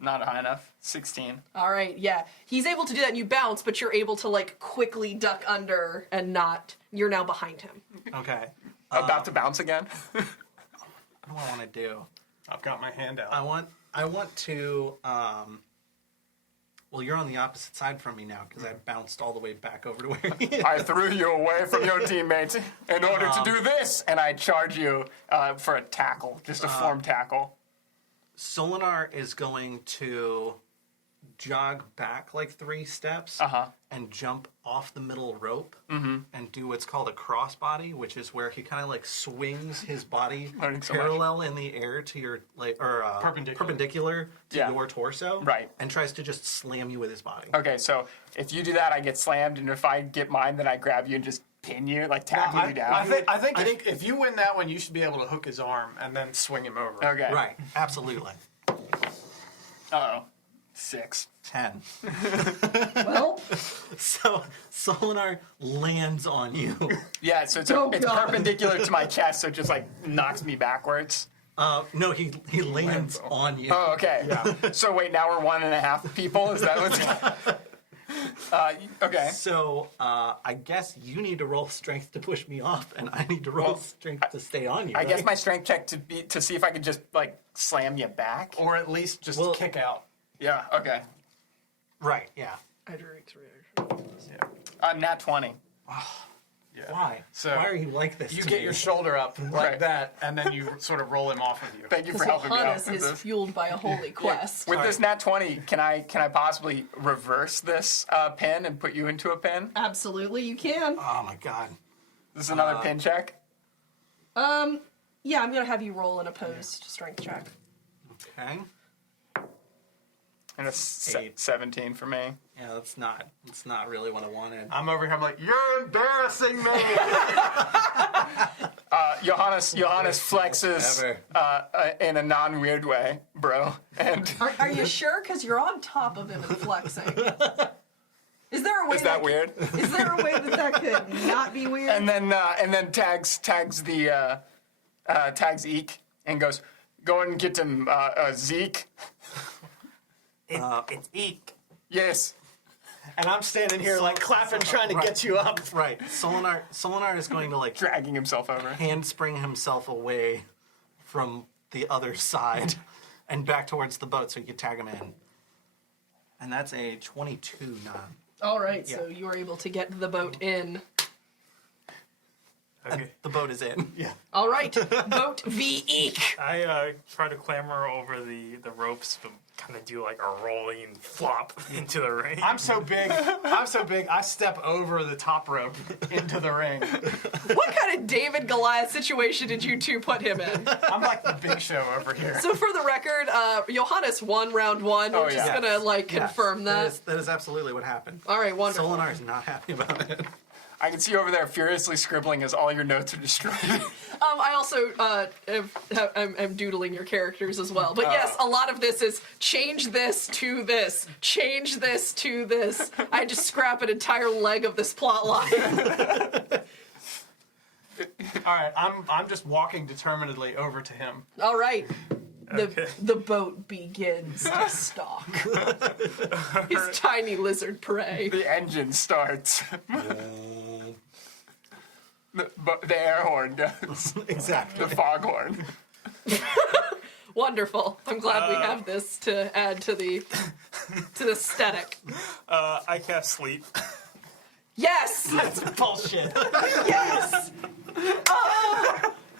not high enough? 16. All right, yeah. He's able to do that and you bounce, but you're able to like quickly duck under and not. You're now behind him. Okay. About to bounce again? What do I want to do? I've got my hand out. I want to. Well, you're on the opposite side from me now because I bounced all the way back over to where he is. I threw you away from your teammates in order to do this, and I charge you for a tackle, just a form tackle. Solinar is going to jog back like 3 steps and jump off the middle rope and do what's called a crossbody, which is where he kind of like swings his body Learning so parallel in the air to your perpendicular to Yeah. your torso, Right. and tries to just slam you with his body. Okay, so if you do that, I get slammed, and if I get mine, then I grab you and just pin you, like tackle you down. I think if you win that one, you should be able to hook his arm and then swing him over. Okay. Right, absolutely. Uh-oh. 6. 10. Well, So Solinar lands on you. Yeah, so it's Oh, it's God. perpendicular to my chest, so it just like knocks me backwards. No, he lands on you. Oh, okay. So wait, now we're 1.5 people? Is that what's... okay. So I guess you need to roll strength to push me off, and I need to roll strength to stay on you. I guess right? my strength check to see if I could just like slam you back. Or at least just Well- kick out. Yeah. Okay. Right, yeah. Hydraulics reaction. Nat 20. Why? So Why are you like this? You to get me? your shoulder up like Right. that, and then you sort of roll him off of you. Thank you for Because helping me out. Johannes with is this. fueled by a holy quest. With this nat 20, can I possibly reverse this pin and put you into a pin? Absolutely, you can. Oh my god. This is another pin check. Yeah, I'm gonna have you roll an opposed strength check. Okay. And a 17 for me. Yeah, that's not really what I wanted. I'm over here. I'm like, you're embarrassing me. Johannes flexes in a non-weird way, bro. And Are you sure? Because you're on top of him and flexing. Is there a way is that weird? Is there a way that could not be weird? And then tags Eek and goes, go and get him, Zeke. It's Eek. Yes. And I'm standing here like clapping, trying to get you up. Right. Solinar is going to like Dragging himself over. handspring himself away from the other side and back towards the boat so you can tag him in. And that's a 22 non. All right, so you are able to get the boat in. Okay. The boat is in. Yeah. All right, boat v Eek. I try to clamber over the ropes, but kind of do like a rolling flop into the ring. I'm so big. I step over the top rope into the ring. What kind of David Goliath situation did you two put him in? I'm like the Big Show over here. So for the record, Johannes won round 1. We're just yeah. gonna like confirm that. That is absolutely what happened. All right, wonderful. Solinar is not happy about it. I can see you over there furiously scribbling as all your notes are destroyed. I also am doodling your characters as well. But yes, a lot of this is change this to this, change this to this. I just scrap an entire leg of this plot line. All right, I'm just walking determinedly over to him. All right. The boat begins to stalk his tiny lizard prey. The engine starts. The air horn goes. Exactly. The foghorn. Wonderful. I'm glad we have this to add to the aesthetic. I cast sleep. Yes. That's bullshit. Yes.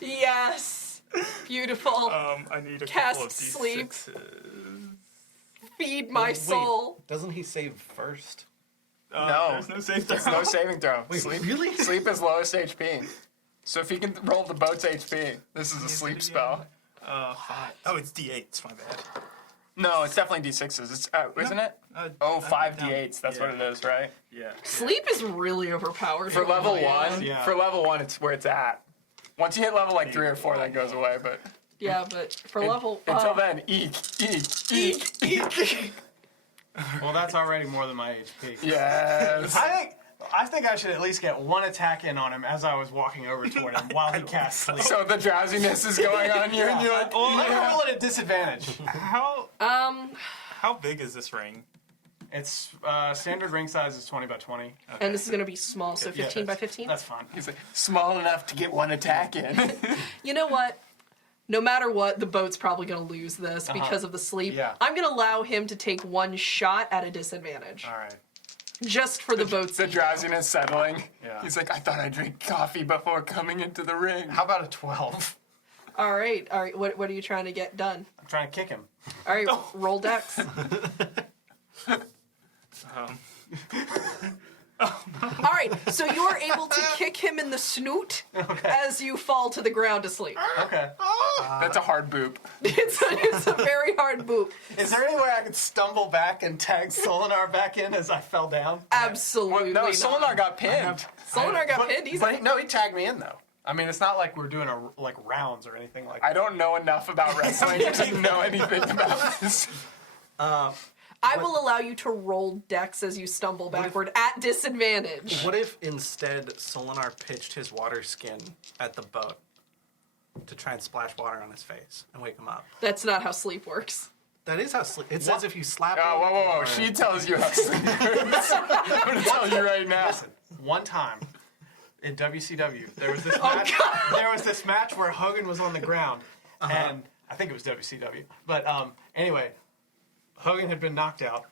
Yes. Beautiful. I need a Cast couple of sleep. D6s. Feed my soul. Doesn't he save first? No. There's no save There's throw. no saving throw. Wait, Sleep, really? Sleep is lowest HP. So if he can roll the boat's HP, this is a sleep spell. 5. Oh, it's D8s. My bad. No, it's definitely D6s. It's, isn't it? Oh, 5 D8s. That's what it is, right? Yeah. Sleep is really overpowered. For level yeah. 1, Yeah. for level 1, it's where it's at. Once you hit level like 3 or 4, that goes away. But Yeah, but for level until then, eek. Well, that's already more than my HP. Yes. I think I should at least get one attack in on him as I was walking over toward him while he casts sleep. So the drowsiness is going on here, and you're like, Well, let me roll at a disadvantage. How big is this ring? It's standard ring size is 20 by 20. and this is going to be small, so 15 by 15. That's fine. he's like, small enough to get one attack in. You know what? No matter what, the boat's probably going to lose this because of the sleep. Yeah. I'm going to allow him to take one shot at a disadvantage. All right. Just for the boat's The drowsiness settling. Yeah. He's like, I thought I'd drink coffee before coming into the ring. How about a 12? All right. What are you trying to get done? I'm trying to kick him. All right, roll dex. All right, so you are able to kick him in the snoot as you fall to the ground asleep. Okay. That's a hard boop. It's a very hard boot. Is there any way I could stumble back and tag Solinar back in as I fell down? Absolutely No, not. Solinar got pinned. Solinar got pinned easily. But no, he tagged me in though. I mean, it's not like we're doing rounds or anything like that. I don't know enough about wrestling to know anything about this. I will allow you to roll dex as you stumble backward at disadvantage. What if instead Solinar pitched his water skin at the boat to try and splash water on his face and wake him up? That's not how sleep works. That is how sleep. It says if you slap. Oh, him, whoa. She tells you how sleep works. I'm going to tell you right now. One time in WCW, there was this match. There was this match where Hogan was on the ground, and I think it was WCW. But anyway, Hogan had been knocked out.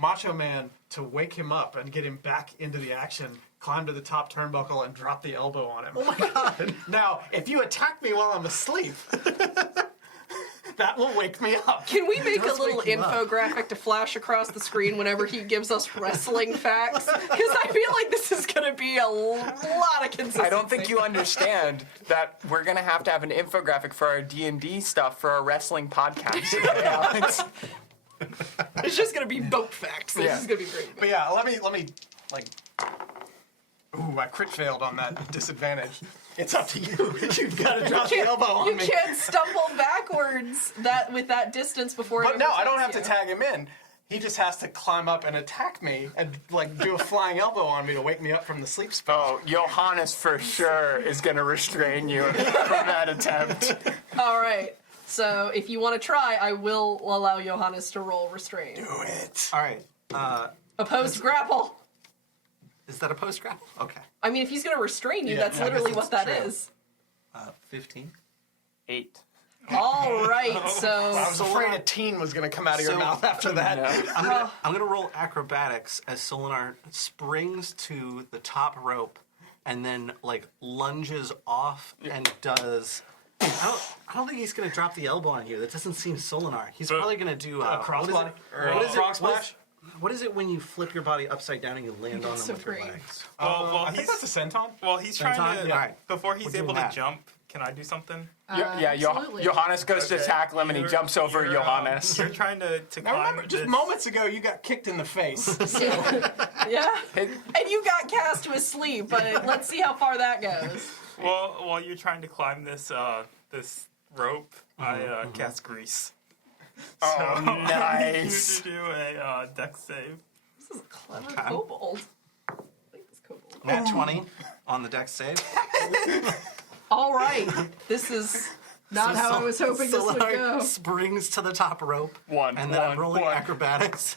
Macho Man, to wake him up and get him back into the action, climbed to the top turnbuckle and dropped the elbow on him. Oh my god! Now, if you attack me while I'm asleep, that will wake me up. Can we make a does little wake you up. infographic to flash across the screen whenever he gives us wrestling facts? Because I feel like this is going to be a lot of consistency. I don't think you understand that we're going to have an infographic for our D&D stuff for our wrestling podcast today, Alex. It's just going to be boat facts. This Yeah. is going to be great. But yeah, let me like. Ooh, I crit failed on that disadvantage. It's up to you. You've got to drop the elbow on You me. can't stumble backwards with that distance before. But it no, I don't have overtakes to you. tag him in. He just has to climb up and attack me and like do a flying elbow on me to wake me up from the sleep spell. Oh, Johannes for sure is going to restrain you from that attempt. All right. So if you want to try, I will allow Johannes to roll restraint. Do it. All right. Opposed grapple. Is that a post grapple? Okay. I mean, if he's going to restrain you, Yeah, that's yeah, I literally guess what that's that true. is. 15. 8. All right. I So was afraid a teen was going to come out of your mouth after that. I'm gonna roll acrobatics as Solinar springs to the top rope and then like lunges off and does. I don't think he's gonna drop the elbow on you. That doesn't seem Solinar. He's probably gonna do A crossbody? Or What a is it? frog splash? What is it when you flip your body upside down and you land on them so with your great. legs? Well, I think that's a senton. Well, he's trying Sometime? to. Yeah. Alright. Before he's We're doing able to that. jump, can I do something? absolutely. Johannes goes to tackle him and he jumps over You're, Johannes. You're trying to Now climb remember, just this- moments ago, you got kicked in the face. Yeah. And you got cast to asleep, but let's see how far that goes. Well, while you're trying to climb this this rope, I cast grease. Oh, I need nice. you to do a dex save. This is a clever kobold. I like this kobold. Nat 20 on the dex save. All right. This is Not how I was hoping this would Solinar go. springs to the top rope. One, And then I'm one, rolling one. acrobatics.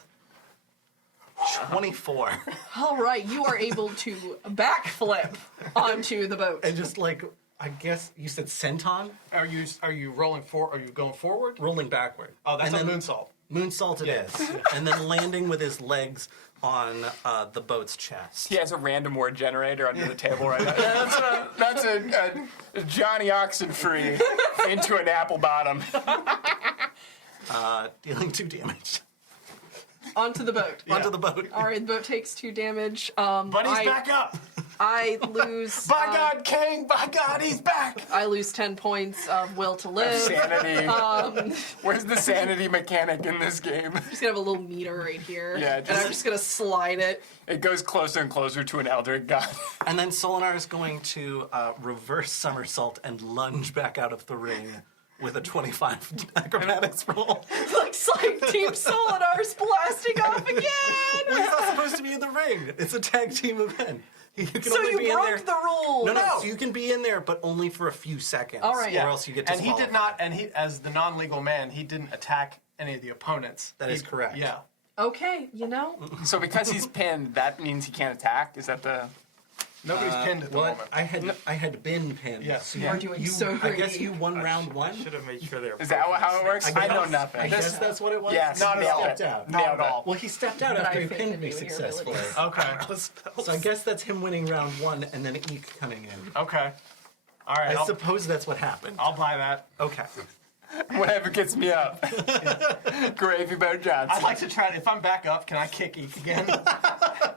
24. All right, you are able to backflip onto the boat. And just like, I guess you said senton? Are you rolling for? Are you going forward? Rolling backward. Oh, that's and a then moonsault. Moonsault it is. And then landing with his legs on the boat's chest. He has a random word generator under the table right now. That's a Johnny Oxenfree into an apple bottom. Dealing 2 damage. Onto the boat. Onto the boat. All right, the boat takes 2 damage. But he's I, back up. I lose. By God, King! By God, he's back! I lose 10 points of will to live. Sanity. Where's the sanity mechanic in this game? I'm just gonna have a little meter right here. Yeah, and I'm just gonna slide it. It goes closer and closer to an Elder God. And then Solinar is going to reverse somersault and lunge back out of the ring with a 25 acrobatics roll. Looks like Team Solinar's blasting off again! Well, he's not supposed to be in the ring. It's a tag team event. You can So only you be in there. broke the rule! No. So you can be in there, but only for a few seconds. All right. Or else you get to And he did not. And he, as the non-legal man, he didn't attack any of the opponents. That is correct. Yeah. Okay, you know? So because he's pinned, that means he can't attack? Is that the... Nobody's pinned at the Well, moment. I had been pinned. Yes. So You are doing so I great. guess you won round one. Should have made sure they were. Is that how it works? I know nothing. I guess that's what it was. Yes, Not nailed stepped it. out. Not Nailed at it. all. Well, he stepped out But after I he think pinned I me knew your successfully. Okay. So I guess that's him winning round one and then Eek coming in. Okay. All right. I suppose that's what happened. I'll buy that. Okay. Whatever gets me up. Gravy Boat Johnson. I'd like to try. If I'm back up, can I kick Eek again?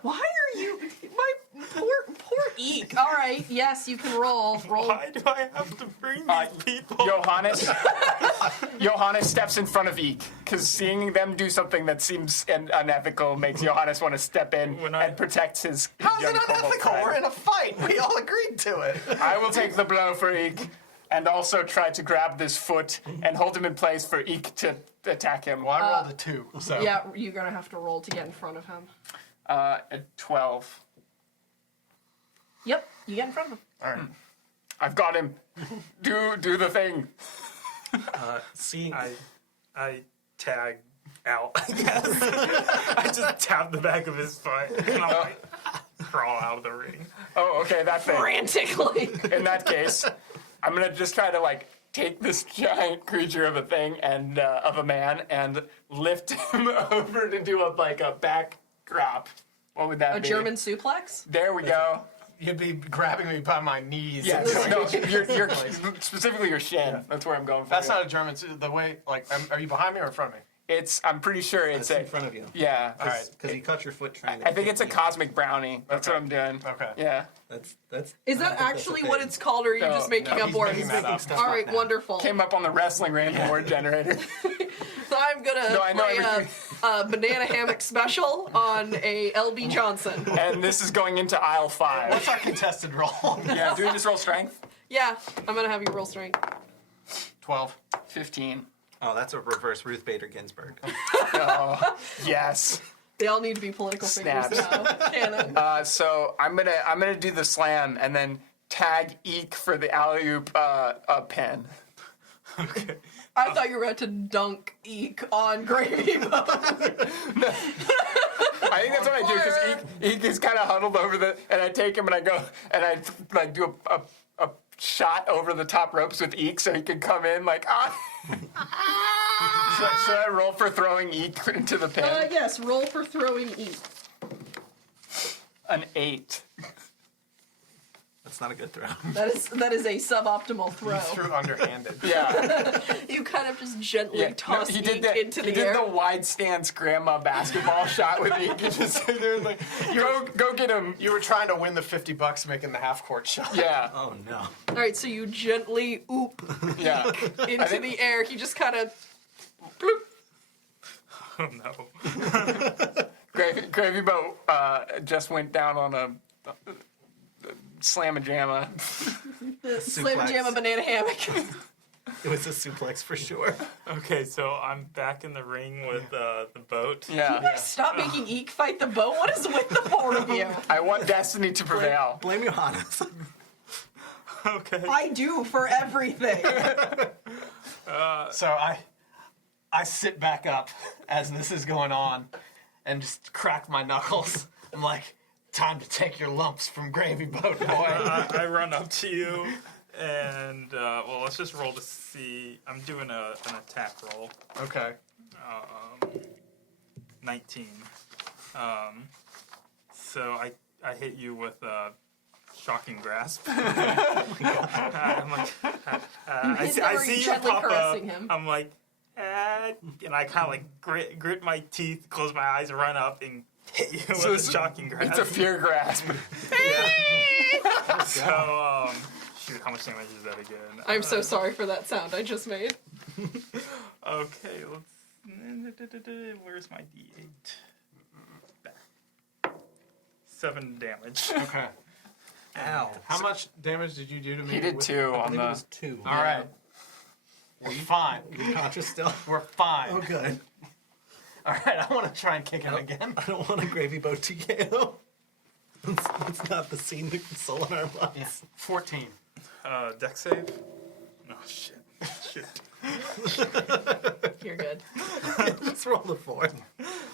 Why are you... My poor Eek. All right, yes, you can roll. Why do I have to bring these people? Johannes steps in front of Eek, because seeing them do something that seems unethical makes Johannes want to step in and protect his How's young it kobold unethical? friend. We're in a fight. We all agreed to it. I will take the blow for Eek, and also try to grab this foot and hold him in place for Eek to attack him. Well, I rolled a 2. So. Yeah, you're gonna have to roll to get in front of him. At 12. Yep, you get in front of him. All right. I've got him. Do the thing. Seeing I tag out, I guess. I just tap the back of his foot and I'm like, crawl out of the ring. Oh, okay, that thing. Frantically. In that case, I'm gonna just try to take this giant creature of a thing and of a man and lift him over to do a back drop. What would that A be? German suplex? There we go. You'd be grabbing me by my knees. Yeah, no, you're specifically your shin. That's where I'm going for. That's not a German. The way, are you behind me or in front of me? I'm pretty sure it's in front of you. Yeah. All right. Because he cut your foot trying to. I think it's a kick cosmic brownie. That's Okay. what I'm doing. Okay. Yeah. you. That's. Is I that think that's actually a what thing. it's called, or are you No, just making no, up he's words? making that up. Stuff All like right, that. wonderful. Came up on the wrestling random word generator. So I'm gonna No, I know play everything. a banana hammock special on a LB Johnson. And this is going into aisle 5. What's our contested roll? Yeah, do we just roll strength? Yeah, I'm gonna have you roll strength. 12. 15. Oh, that's a reverse Ruth Bader Ginsburg. Yes. They all need to be political figures Snaps. now. Canon. So I'm gonna do the slam and then tag Eek for the alley-oop pin. I thought you were about to dunk Eek on Gravy Boat. I think that's what I do because Eek is kind of huddled over and I take him and I go and I do a shot over the top ropes with Eek so he can come in Should I roll for throwing Eek into the pin? Yes, roll for throwing Eek. An 8. That's not a good throw. That is a suboptimal throw. Through underhanded. Yeah. You kind of just gently toss he Eek did the, into he the did air. the wide stance grandma basketball shot with Eek. You just sit there and go get him. You were trying to win the $50 making the half court shot. Yeah. Oh no. All right, so you gently oop Yeah. into the air. He just kind of. Oh no. Gravy Boat just went down on a slam-a-jamma. Slam jam a banana hammock. It was a suplex for sure. Okay, so I'm back in the ring with the boat. Yeah. Stop making Eek fight the boat. What is with the four of you? I want destiny to prevail. Blame Johannes. Okay. I do for everything. So I sit back up as this is going on and just crack my knuckles. I'm like, time to take your lumps from Gravy Boat Boy. I run up to you, and well, let's just roll to see. I'm doing an attack roll. Okay. 19. So I hit you with shocking grasp. I'm like, I see you gently pop up. caressing him. I'm like, and I kind of like grit my teeth, close my eyes, run up, and hit you with a shocking grasp. It's a fear grasp. So, shoot, how much damage is that again? I'm so sorry for that sound I just made. Okay, where's my D8? Back. 7 damage. Okay. Ow. How much damage did you do to me? He did with- 2 I on think it the. was 2. All right. We're fine. You're conscious still? We're fine. Oh, good. All right, I want to try and kick him again. I don't want a Gravy Boat TKO. That's not the scene to console in our minds. 14. Deck save? Oh, shit. Shit. You're good. Just roll the 4.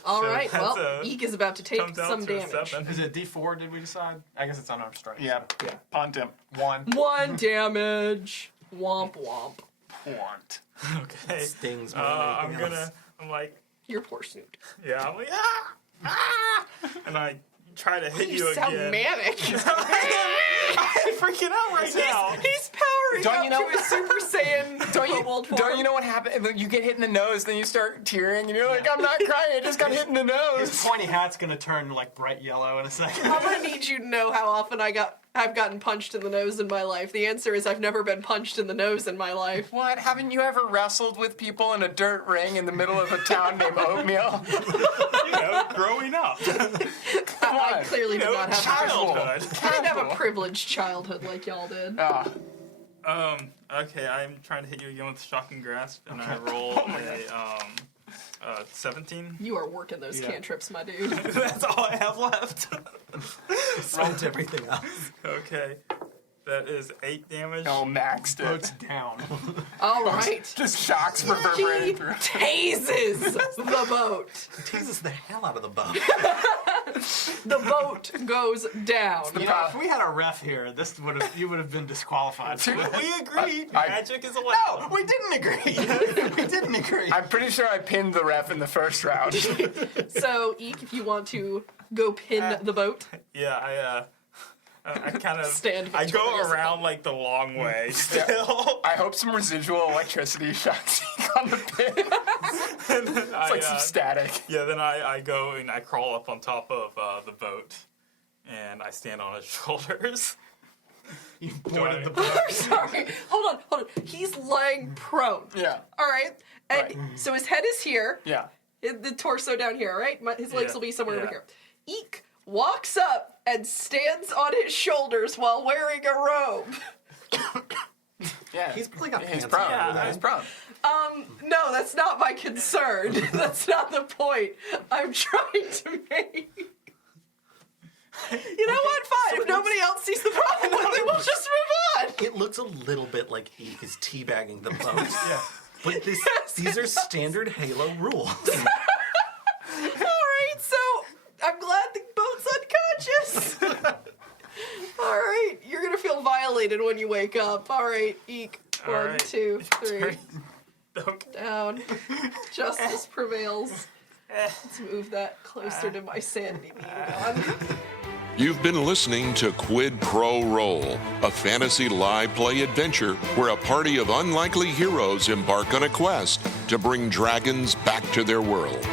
All So right, well, that's Eek is about to take Comes out some to a damage. 7. Is it D4, did we decide? I guess it's unarmed strike. Yeah. so. Punt him. 1. 1 damage. Womp womp. Want. Okay. Stings more than anything else. I'm like, Your poor snoot. yeah, I'm like, and I try to hit you You sound again. manic. I'm freaking out right now. He's powering Don't up you know- to his Super Saiyan kobold form. Don't you know what happened? You get hit in the nose, then you start tearing, and you're like, I'm not crying, I just got hit in the His nose. pointy hat's going to turn like bright yellow in a second. I'm gonna need you to know how often I've gotten punched in the nose in my life. The answer is I've never been punched in the nose in my life. What? Haven't you ever wrestled with people in a dirt ring in the middle of a town named Oatmeal? You know, growing up. I on. clearly did not have Childhood. I didn't have a privileged childhood like y'all did. Okay, I'm trying to hit you again with shocking grasp, and I roll a 17. You are working those Yeah. cantrips, my dude. That's all I have left. Rolled everything else. Okay, that is 8 damage. No, maxed Boat's it. down. All right. Just shocks He reverberating through. tases the boat. Teases the hell out of the boat. The boat goes down. You know, if we had a ref here, you would have been disqualified. We agreed. I- Magic is allowed. No, we didn't agree. We didn't agree. I'm pretty sure I pinned the ref in the first round. So, Eek, if you want to go pin the boat, Yeah, I kind of Stand I go victorious. around like the long way still. I hope some residual electricity shocks on the pin. It's like some static. Yeah, then I go and I crawl up on top of the boat, and I stand on his shoulders. You boarded the boat. sorry, hold on. He's lying prone. Yeah. All right, and Right. so his head is here, Yeah. the torso down here, right? His legs Yeah, will be somewhere over yeah. here. Eek walks up and stands on his shoulders while wearing a robe. Yeah. He's probably got He's pants prone. on. Yeah, He's prone. No, that's not my concern. That's not the point I'm trying to make. You know what? Fine. If nobody else sees the problem with it, we'll just move on. It looks a little bit like Eek is teabagging the boat. Yeah. But these are standard Halo rules. All right, so I'm glad the boat's unconscious. All right, you're gonna feel violated when you wake up. All right, Eek. All 1, right. 2, 3. Okay. Down. Justice prevails. Let's move that closer to my sanity being gone. You've been listening to Quid Pro Roll, a fantasy live play adventure where a party of unlikely heroes embark on a quest to bring dragons back to their world.